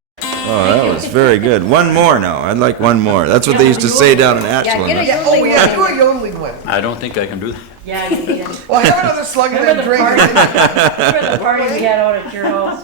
Oh, that was very good. One more now. I'd like one more. That's what they used to say down in Ashland. get a huh? Oh, yeah, do a yodeling one. I don't think I can do that. Yeah, you did. Well, have another slug and then Remember the drink party? it. Remember the party we had out at your house?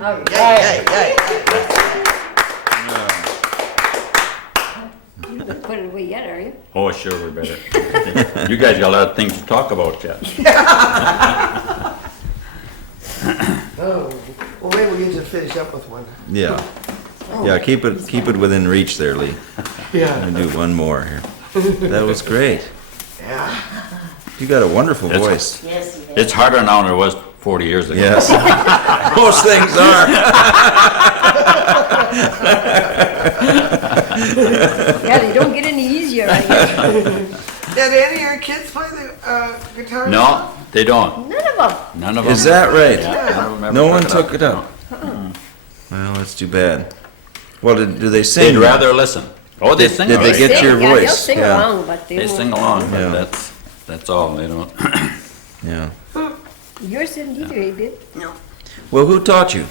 All Yay, right. yay, You haven't put it away yet, are you? Oh, sure, we better. You guys got a lot of things to talk about yet. Oh, well, maybe we'll get you to finish up with one. Yeah. Yeah, keep it within reach there, Lee. Yeah. I'm gonna do one more here. That was great. Yeah. You got a wonderful It's- voice. Yes, you did. It's harder now than it was 40 years ago. Yes. Most things are. Yeah, they don't get any easier, I guess. Did any of your kids play the guitar? No, they don't. None of them. None of them. Is that right? None of them No ever one took it up. Well, that's too bad. Well, do they sing? They'd rather listen. Oh, they sing. did all they right. get Sing, your yeah, they'll voice? sing Yeah. along, but they They won't. sing along, Yeah. but that's all. They don't. Yeah. Yours didn't either, he did. Well, who taught you?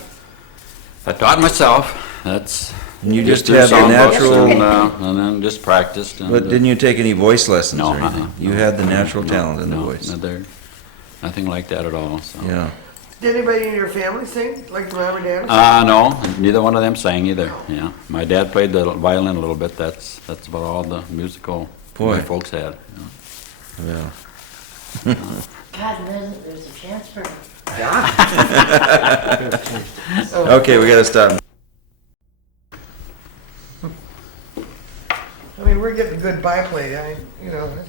I taught myself. That's. And you just through have your songbooks natural. and then just practiced. And, But didn't you take any voice lessons No, or anything? uh-uh, You no. had the natural talent in the no, voice. nothing like that at all. So. Yeah. Did anybody in your family sing, like mom or dad? No, neither one of them sang either. Yeah, my dad played the violin a little bit. That's about all the musical Boy. my folks had. Yeah. God, there's a chance for me. Okay, we gotta stop. I mean, we're getting good byplay.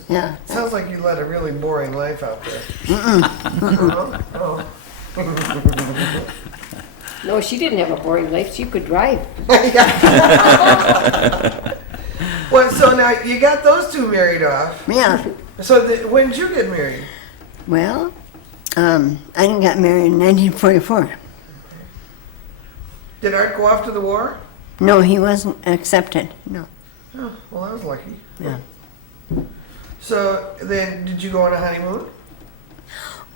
Yeah. It sounds like you led a really boring life out there. Oh. No, she didn't have a boring life. She could drive. Well, so now you got those two married off. Yeah. So when did you get married? Well, I didn't get married in 1944. Did Art go off to the war? No, he wasn't accepted. No. Oh, well, I was lucky. Yeah. So then, did you go on a honeymoon?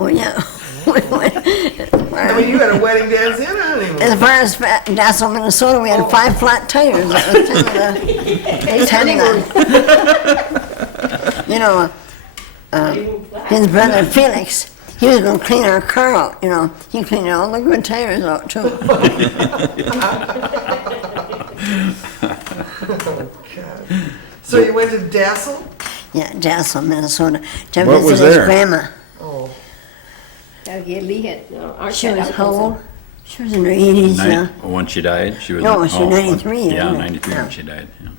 Oh, yeah. I mean, you had a wedding dance and a honeymoon. As far as Dassel, Minnesota, we had 5 flat tires. That was kind of the, you know, his brother Felix, he was going to clean our car out, you know. He cleaned all the good tires out, too. God. So you went to Dassel? Yeah, Dassel, Minnesota, to What was visit his there? grandma. Oh. Lee had, She was how old? She was in her 80s, yeah. When she died, she was... No, she was 93, Yeah, yeah. 93 when Yeah. she died, yeah.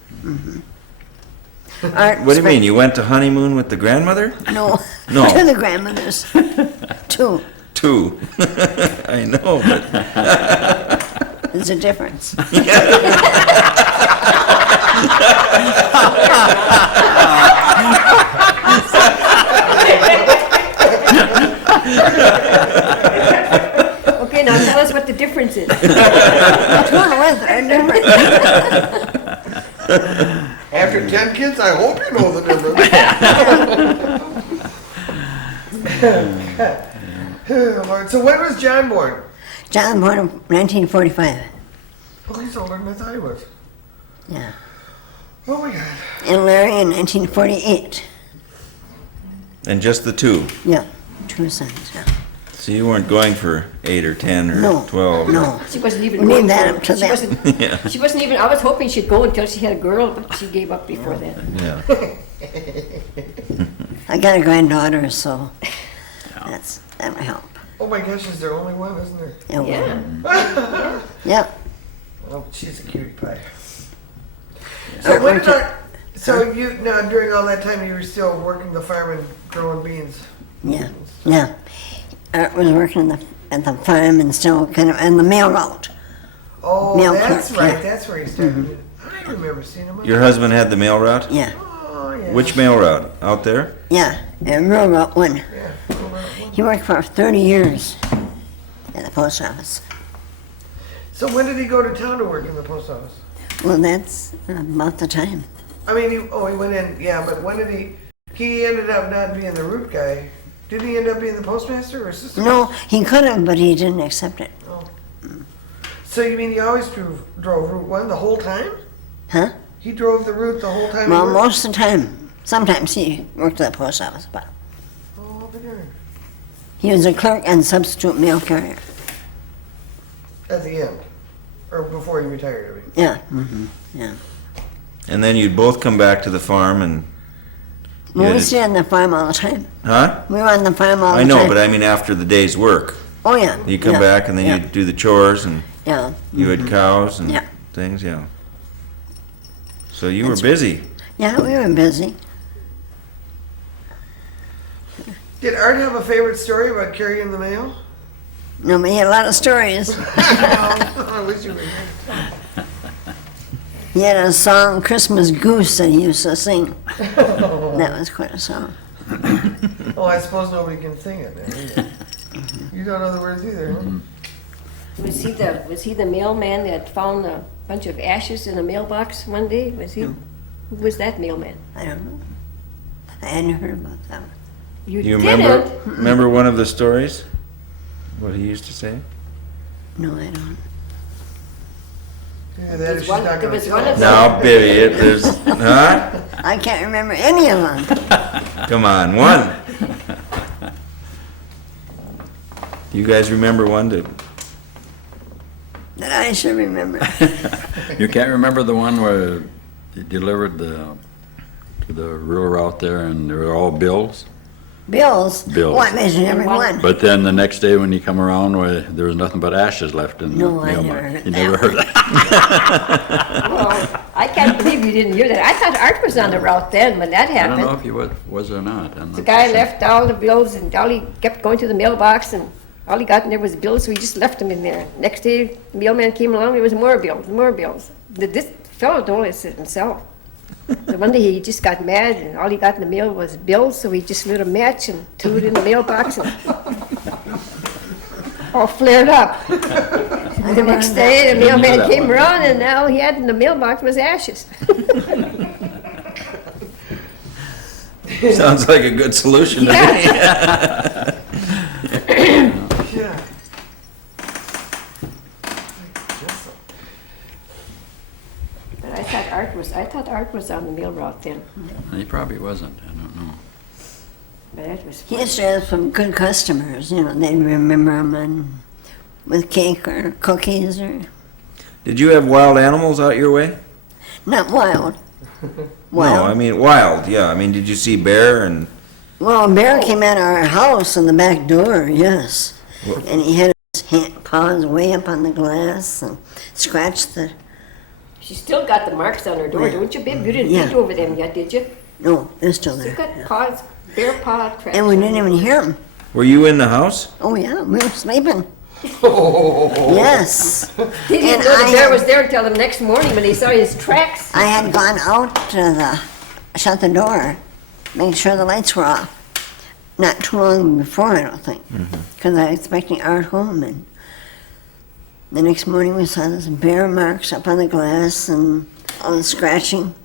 Art What do you mean, you went to honeymoon with the grandmother? No, No. to the grandmothers. Two. Two. I know, but There's a difference. Okay, now tell us what the difference is. Two and with are different. After 10 kids, I hope you know the difference. Lord, so when was John born? John born in 1945. Oh, he's older than I thought he was. Yeah. Oh my God. And Larry in 1948. and just the two. Yeah, two sons, yeah. So you weren't going for 8 or 10 or No, 12? no. She wasn't even We need going that for it. up to She them. wasn't, Yeah. she wasn't even, I was hoping she'd go until she had a girl, but she gave up before that. Yeah. I got a granddaughter, so that would help. Oh my gosh, is there only one, isn't there? Yeah. Yeah. Yep. Oh, she's a cutie pie. Art So when worked did at- Art, so you, now during all that time you were still working the farm and growing beans? Yeah, yeah. Art was working at the farm and still kind of, and the mail route. Oh, Mail that's clerk, right, yeah. that's where he started. I remember seeing him. Your husband had the mail route? Yeah, Oh, yeah. Which mail route? Out there? yeah, and rural route one. Yeah. He worked for 30 years at the post office. So when did he go to town to work in the post office? Well, that's about the time. I mean, he went in, yeah, but when did he ended up not being the route guy. Didn't he end up being the postmaster or assistant? No, he could have, but he didn't accept it. Oh. So you mean he always drove Route 1 the whole time? Huh? He drove the route the whole time? he Well, worked? most of the time. Sometimes he worked at the post office, but Oh, I'll be darned. he was a clerk and substitute mail carrier. At the end, or before he retired, I mean. Yeah, yeah. And then you'd both come back to the farm and... you Well, had we to- stayed on the farm all the time. Huh? We were on the farm all the I time. know, but I mean after the day's work. Oh, yeah. You come yeah, back and then yeah, you'd do the chores and Yeah. you had cows and Yeah. things, yeah. So you were That's- busy. Yeah, we were busy. Did Art have a favorite story about carrying the mail? No, we had a lot of stories. I wish you would. He had a song, Christmas Goose, that he used to sing. That was quite a song. Oh, I suppose nobody can sing it then, either. You don't know the words either, huh? Was he the mailman that found a bunch of ashes in a mailbox one day? Was he? Who was that mailman? I don't know. I hadn't heard about that one. You You didn't? remember one of the stories? What he used to say? No, I don't. Yeah, that is, she's not There gonna was tell one us. of Now, Bibi, there's, huh? I can't remember any of them. Come on, one. Do you guys remember one to, That I should remember. You can't remember the one where you delivered to the rural route there and they were all bills? Bills? Bills. What, measured every one? But then the next day when you come around, well, there was nothing but ashes left in the No, I mailbox. never heard You that never heard that? Well, I can't believe you didn't hear that. I thought Art was on the route then when that I don't know happened. if he was or not. I'm The not guy sure. left all the bills and all he kept going to the mailbox and all he got in there was bills, so he just left them in there. Next day, the mailman came along, there was more bills, more bills. This fellow told us it himself. So one day he just got mad and all he got in the mail was bills, so he just lit a match and threw it in the mailbox and all flared up. The next day, the Didn't hear mailman that came one. around and all he had in the mailbox was ashes. sounds like a good solution to me. Yeah. But I thought Art was on the mail route then. He probably wasn't, I don't know. But that was He used to have some good customers, you know, they'd remember him and with cake or cookies or, Did you have wild animals out your way? not wild. No, Wild. I mean wild, yeah. I mean, did you see bear and, Well, a bear came out of our house in the back door, yes. And he had his paws way up on the glass and scratched the, She still got the marks on her door, don't you, babe? You didn't Yeah. paint over them yet, did you? no, they're still You there. got paws, bare paw tracks. And we didn't even hear them. Were you in the house? Oh, yeah, we were sleeping. Yes. He didn't And know the I bear had- was there until the next morning when he saw his tracks. I had gone out to shut the door, make sure the lights were off. Not too long before, I don't think, because I was expecting Art home. And the next morning we saw those bare marks up on the glass and all the scratching.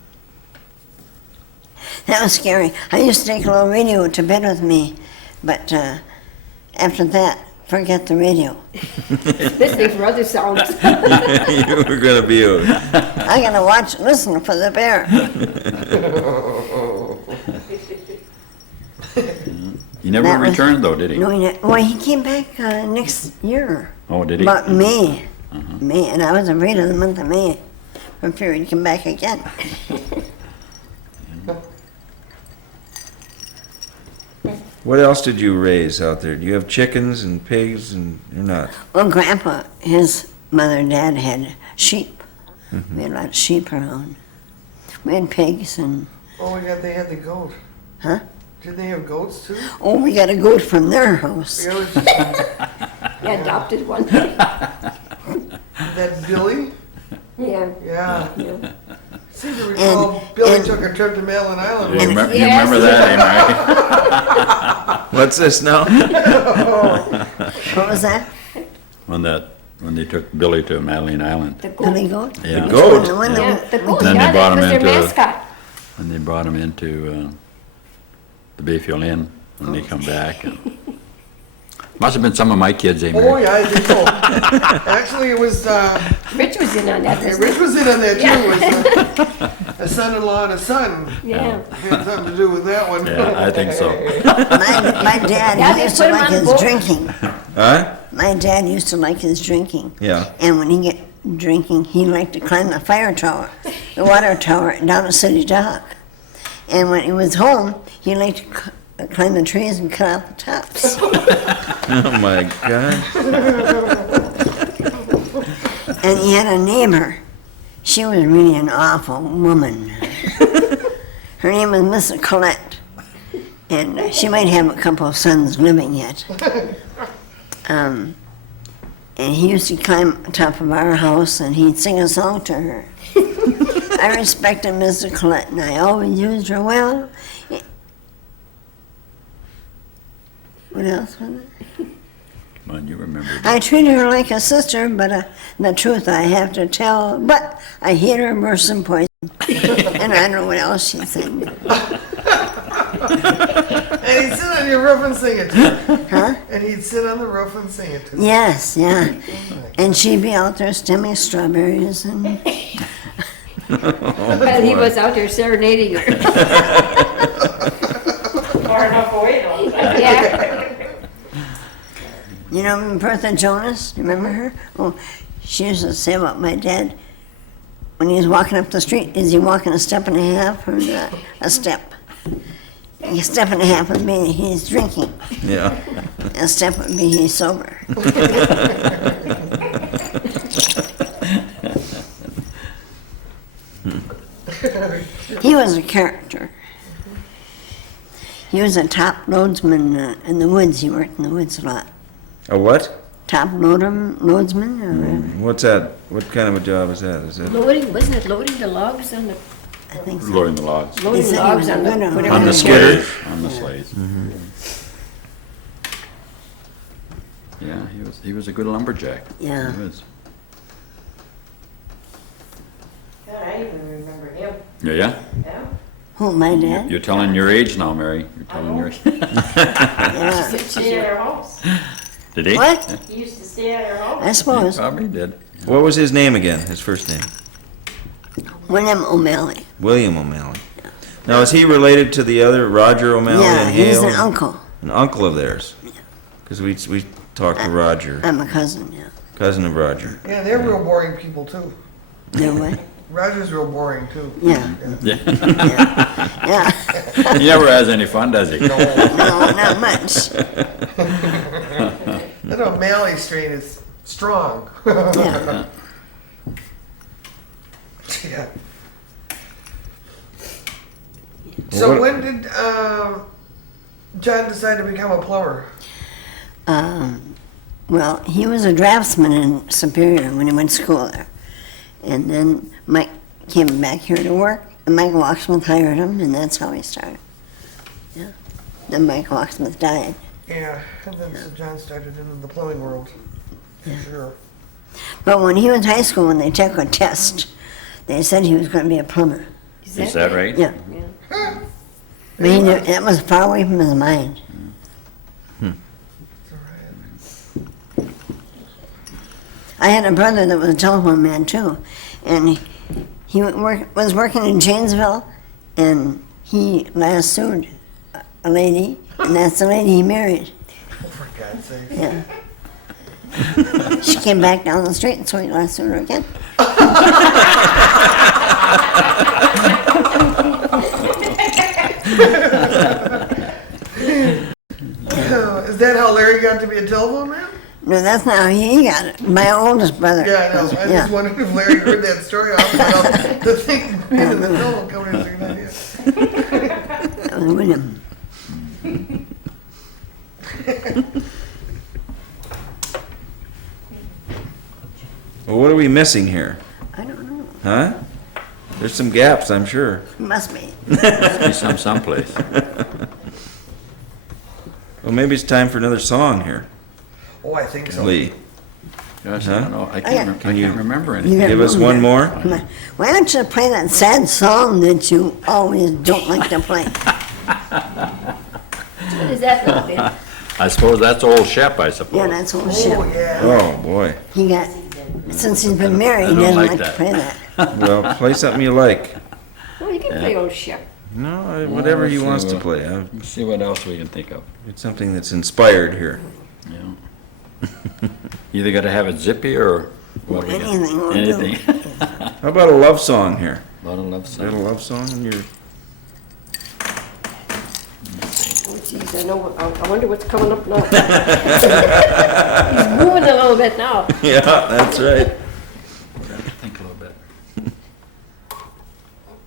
That was scary. I used to take a little radio to bed with me, but after that, forget the radio. Listening for other sounds. You were gonna be a, I gotta listen for the bear. He never That was- returned though, did he? No, well, he came back next year. Oh, did he? About May. May, and I was afraid of the month of May. For fear he'd come back again. what else did you raise out there? Do you have chickens and pigs and, or not? Well, Grandpa, his mother and dad had sheep. We had a lot of sheep around. We had pigs and, Oh my God, they had the goat. Huh? Did they have goats too? oh, we got a goat from their house. Yeah, was Yeah, adopted one. that Billy? Yeah. Yeah. Yeah. Seem to recall Billy and- took a trip to Maryland Island. You remember, Yes. you remember that, eh, Mary? What's this now? What was that? When they took Billy to Madeline Island. The goat. Billy goat? Yeah. Goat? The one that Yeah, the goat. Then they Yeah, brought that was him their into- mascot. And they brought him into the Bayfield Inn when they come back. And must have been some of my kids, eh, Oh Mary? yeah, I think so. Actually, it was Rich was in on that. yeah, wasn't Rich he? was in on that too. It was a son-in-law and a son. Yeah. Had something to do with that one. Yeah, I think so. My dad, Yeah, he they used put to him like on his boat. drinking. Huh? My dad used to like his drinking. Yeah. And when he get drinking, he liked to climb the fire tower, the water tower down the city dock. And when he was home, he liked to climb the trees and cut out the tops. Oh my God. And he had a neighbor. She was really an awful woman. Her name was Mrs. Collette. And she might have a couple of sons living yet. And he used to climb on top of our house and he'd sing a song to her. I respected Mrs. Collette and I always used her well. What else was it? Come on, you remember. I treated her like a sister, but the truth I have to tell, but I hate her worse than poison. And I don't know what else she said. And he'd sit on your roof and sing it to her. Huh? And he'd sit on the roof and sing it to her. Yes, yeah. And she'd be out there stemming strawberries and And he was out there serenading her. Far enough away though. Yeah. you know Bertha Jonas, you remember her? Oh, she used to say about my dad when he was walking up the street, is he walking a step and a half or a step? A step and a half would be he's drinking. Yeah. A step would be he's sober. He was a character. He was a top loadsman in the woods. He worked in the woods a lot. A what? Top loadsman? Or, What's that? What kind of a job is that? Is that? Loading, wasn't it loading the logs on the, I think so. Loading the logs. loading said he logs was on the, good on- whatever. On the it was. skidder. On the sleighs. Yeah, he was a good lumberjack. Yeah. He was. God, I even remember him. Yeah, yeah? Yeah. Who, my dad? You're telling your age now, Mary. You're telling your age. Yeah. He used to stay at our house. Did he? What? He used to stay at our house. I He suppose. probably did. What was his name again? His first name? William O'Malley. William O'Malley. Now, is he related to the other Roger O'Malley Yeah, and he's Hale? an uncle. An uncle of theirs. Because we talked to Roger, I'm a cousin, yeah. cousin of Roger. Yeah, they're real boring people too. No way? Roger's real boring too. Yeah. Yeah. Yeah. He never has any fun, does he? No, not much. I know, man. O'Malley strain is strong. Yeah. Yeah. So What- when did John decide to become a plumber? Well, he was a draftsman in Superior when he went to school there. And then Mike came back here to work, and Mike Locksmith hired him, and that's how he started. Yeah. Then Mike Locksmith died. Yeah, and then so John started in the plumbing world. For sure. But when he was in high school, when they took a test, they said he was going to be a plumber. Is that right? Yeah. But he knew, that was far away from his mind. It's all right. I had a brother that was a telephone man too, and he was working in Janesville, and he lassoed a lady, and that's the lady he married. Oh, for God's sake. Yeah. She came back down the street, and so he lassoed her again. Is that how Larry got to be a telephone man? No, that's not how he got it. My oldest brother. Yeah, I know. I Yeah. just wondered if Larry heard that story off about the thing being in the telephone company is a good idea. That was William. Well, what are we missing here? I don't know. Huh? There's some gaps, I'm sure. Must be. Must be someplace. Well, maybe it's time for another song here. Oh, I think so. Lee, Gosh, Huh? I don't know. I yeah. can't Can you- remember You anything. gotta give us move one that. more. Come on. Why don't you play that sad song that you always don't like to play? What is that little bit? I suppose that's old Shep, I Yeah, suppose. that's old Oh, shit. yeah. Oh, boy. He got, since he's been married, he I don't doesn't like like to that. play that. Well, play something you like. Oh, you can play old Shep. No, whatever he let's wants see to what- play. Let's see what else we can think of. It's something that's inspired here. Yeah. Either got to have it zippy or what we got? Anything will do. Anything. How about a love song here? A lot of love Is that a songs. love song in your... Oh, geez, I know. I wonder what's coming up now. He's moving a little bit now. Yeah, that's right. Think a little bit.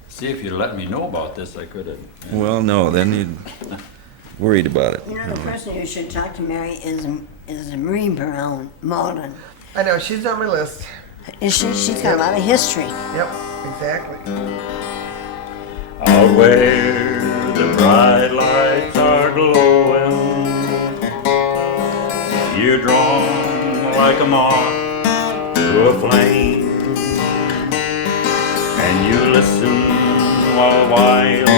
See, if you'd let me know about this, I could have. Well, no, then you'd worried about it. You know, the person you should talk to, Mary, is Marie Brown Malden. I know, she's on my list. Is she? She's got a lot of history. Yep, exactly. Out where the bright lights are glowing, you're drawn like a moth to a flame, and you listen while the wild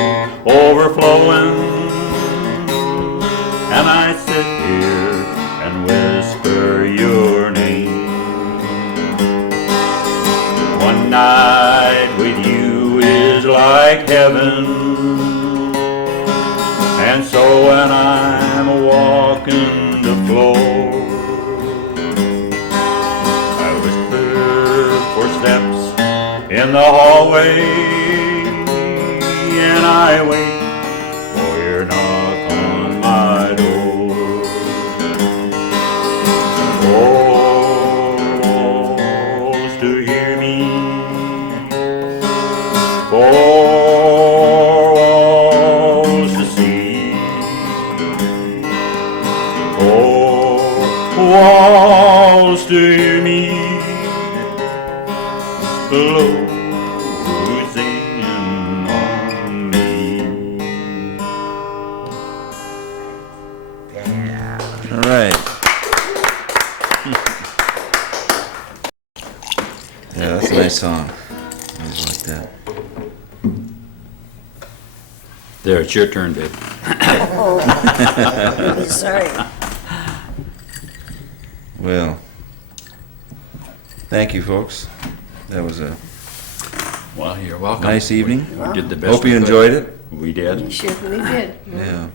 overflowing, and I sit here and whisper your name. One night with you is like heaven, and so when I'm walking the floor, I whisper footsteps in the hallway, and I wait for your knock on my door. Walls to hear me, four walls to see, four walls to hear me, closing on me. All right. Yeah, that's a nice song. I always like that. There, it's your turn, babe. Oh, I'm sorry. Well, thank you, folks. That was a Well, you're welcome. nice evening. We did the best. Hope you we could. enjoyed it. We did. You certainly did. Yeah.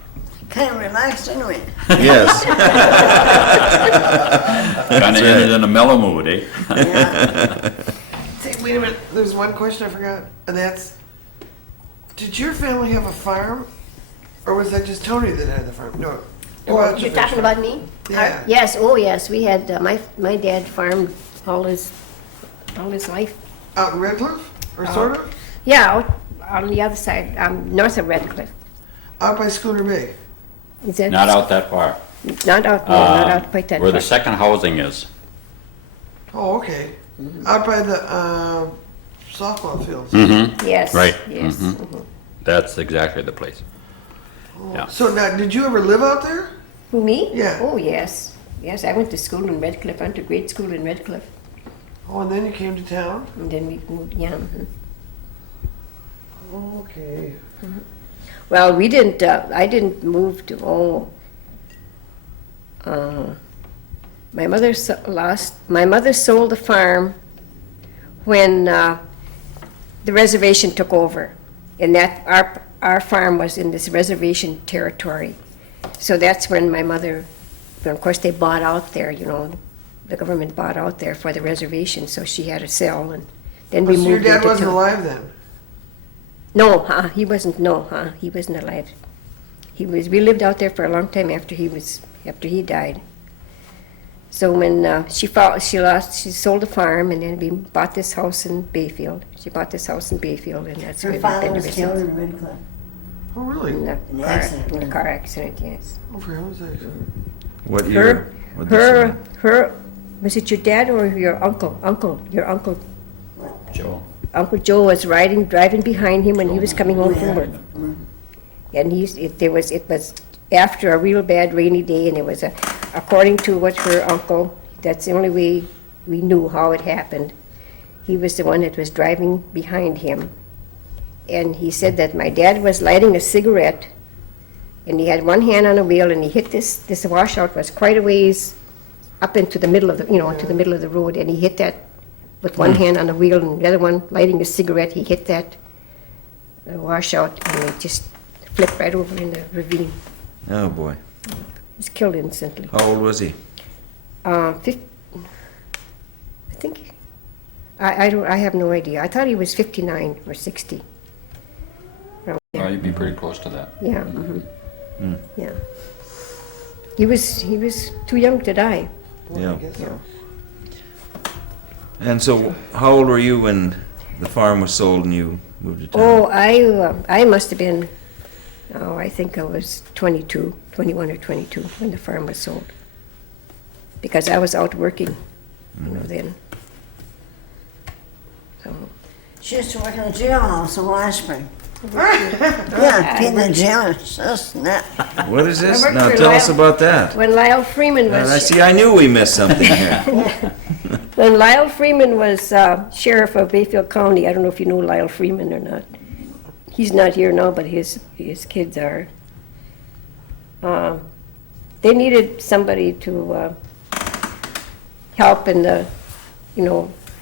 Kind of relaxed, didn't we? Yes. Kind of ended in a mellow mood, eh? Yeah. Say, wait a minute, there's one question I forgot, and that's, did your family have a farm? Or was that just Tony that had the farm? No. About You're your talking fishing. about me? Yeah. Yes, oh yes, we had, my dad farmed all his life. Out in Red Cliff, or sort of? Yeah, out on the other side, north of Red Cliff. Out by Schooner Bay. Is that? Not out that far. Not out, no, not out quite that Where the far. second housing is. Oh, okay. Out by the softball fields. Mm-hmm. Yes. Right. Yes. Mhm. mhm. That's exactly the place. Yeah. So now, did you ever live out there? Who, me? Yeah. Oh, yes. Yes, I went to school in Red Cliff. I went to grade school in Red Cliff. Oh, and then you came to town? And then we moved, yeah. Okay. Well, we didn't, I didn't move to, my mother my mother sold the farm when the reservation took over. And that, our farm was in this reservation territory. So that's when my mother, of course, they bought out there, the government bought out there for the reservation, so she had to sell, and then we So moved your into dad wasn't town. alive then? No, he wasn't, he wasn't alive. We lived out there for a long time after he died. So when she sold the farm, and then we bought this house in Bayfield. She bought this house in Bayfield, and that's where Her we've father been was ever killed since. in Red Cliff. Oh, really? In In the car, accident. in a car accident, yes. Oh, for heaven's sake. What year? What'd they say? Her, was it your dad or your uncle? Your uncle, Joe. Uncle Joe was driving behind him when he was coming home from work. And it was after a real bad rainy day, and it was according to what her uncle, that's the only way we knew how it happened. He was the one that was driving behind him. And he said that my dad was lighting a cigarette, and he had one hand on the wheel, and he hit this washout was quite a ways up into the middle of into the middle of the road, and he hit that with one hand on the wheel, and the other one lighting a cigarette, he hit that washout, and it just flipped right over in the ravine. Oh, boy. He was killed instantly. How old was he? I think, I have no idea. I thought he was 59 or 60. Around there. Well, you'd be pretty close to that. Yeah, yeah. He was too young to die. Well, Yeah. I guess so. And so, how old were you when the farm was sold and you moved to town? Oh, I must have been, I think I was 21 or 22 when the farm was sold. Because I was out working, then. So, She used to work in the jailhouse in Washburn. Yeah, being the jailer, just that. What is this? I worked Now for tell us Lyle. about that. when Lyle Freeman I was, see, I knew we missed something here. when Lyle Freeman was sheriff of Bayfield County, I don't know if you know Lyle Freeman or not. He's not here now, but his kids are. They needed somebody to help, and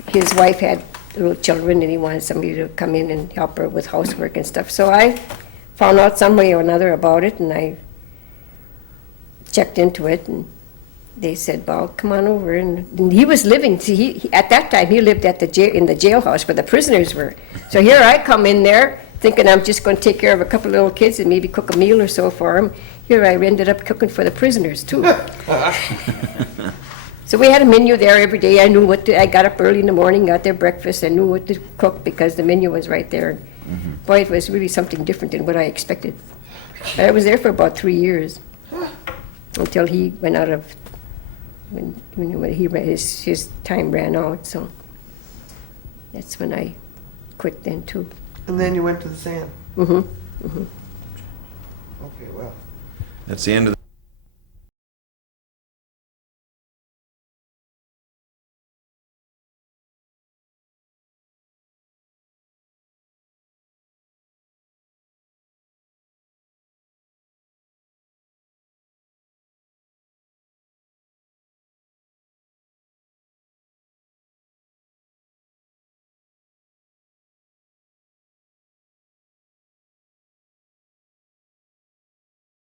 his wife had little children, and he wanted somebody to come in and help her with housework and stuff. So I found out some way or another about it, and I checked into it, and they said, "Well, come on over." And he was living. See, he at that time he lived at in the jailhouse where the prisoners were. So here I come in there, thinking I'm just going to take care of a couple of little kids and maybe cook a meal or so for them. Here I ended up cooking for the prisoners too. So we had a menu there every day. I knew I got up early in the morning, got their breakfast, and knew what to cook because the menu was right there. Boy, it was really something different than what I expected. But I was there for about 3 years until he went out of, when his time ran out. So that's when I quit then too. And then you went to the sand. hmm Okay, well. That's the end of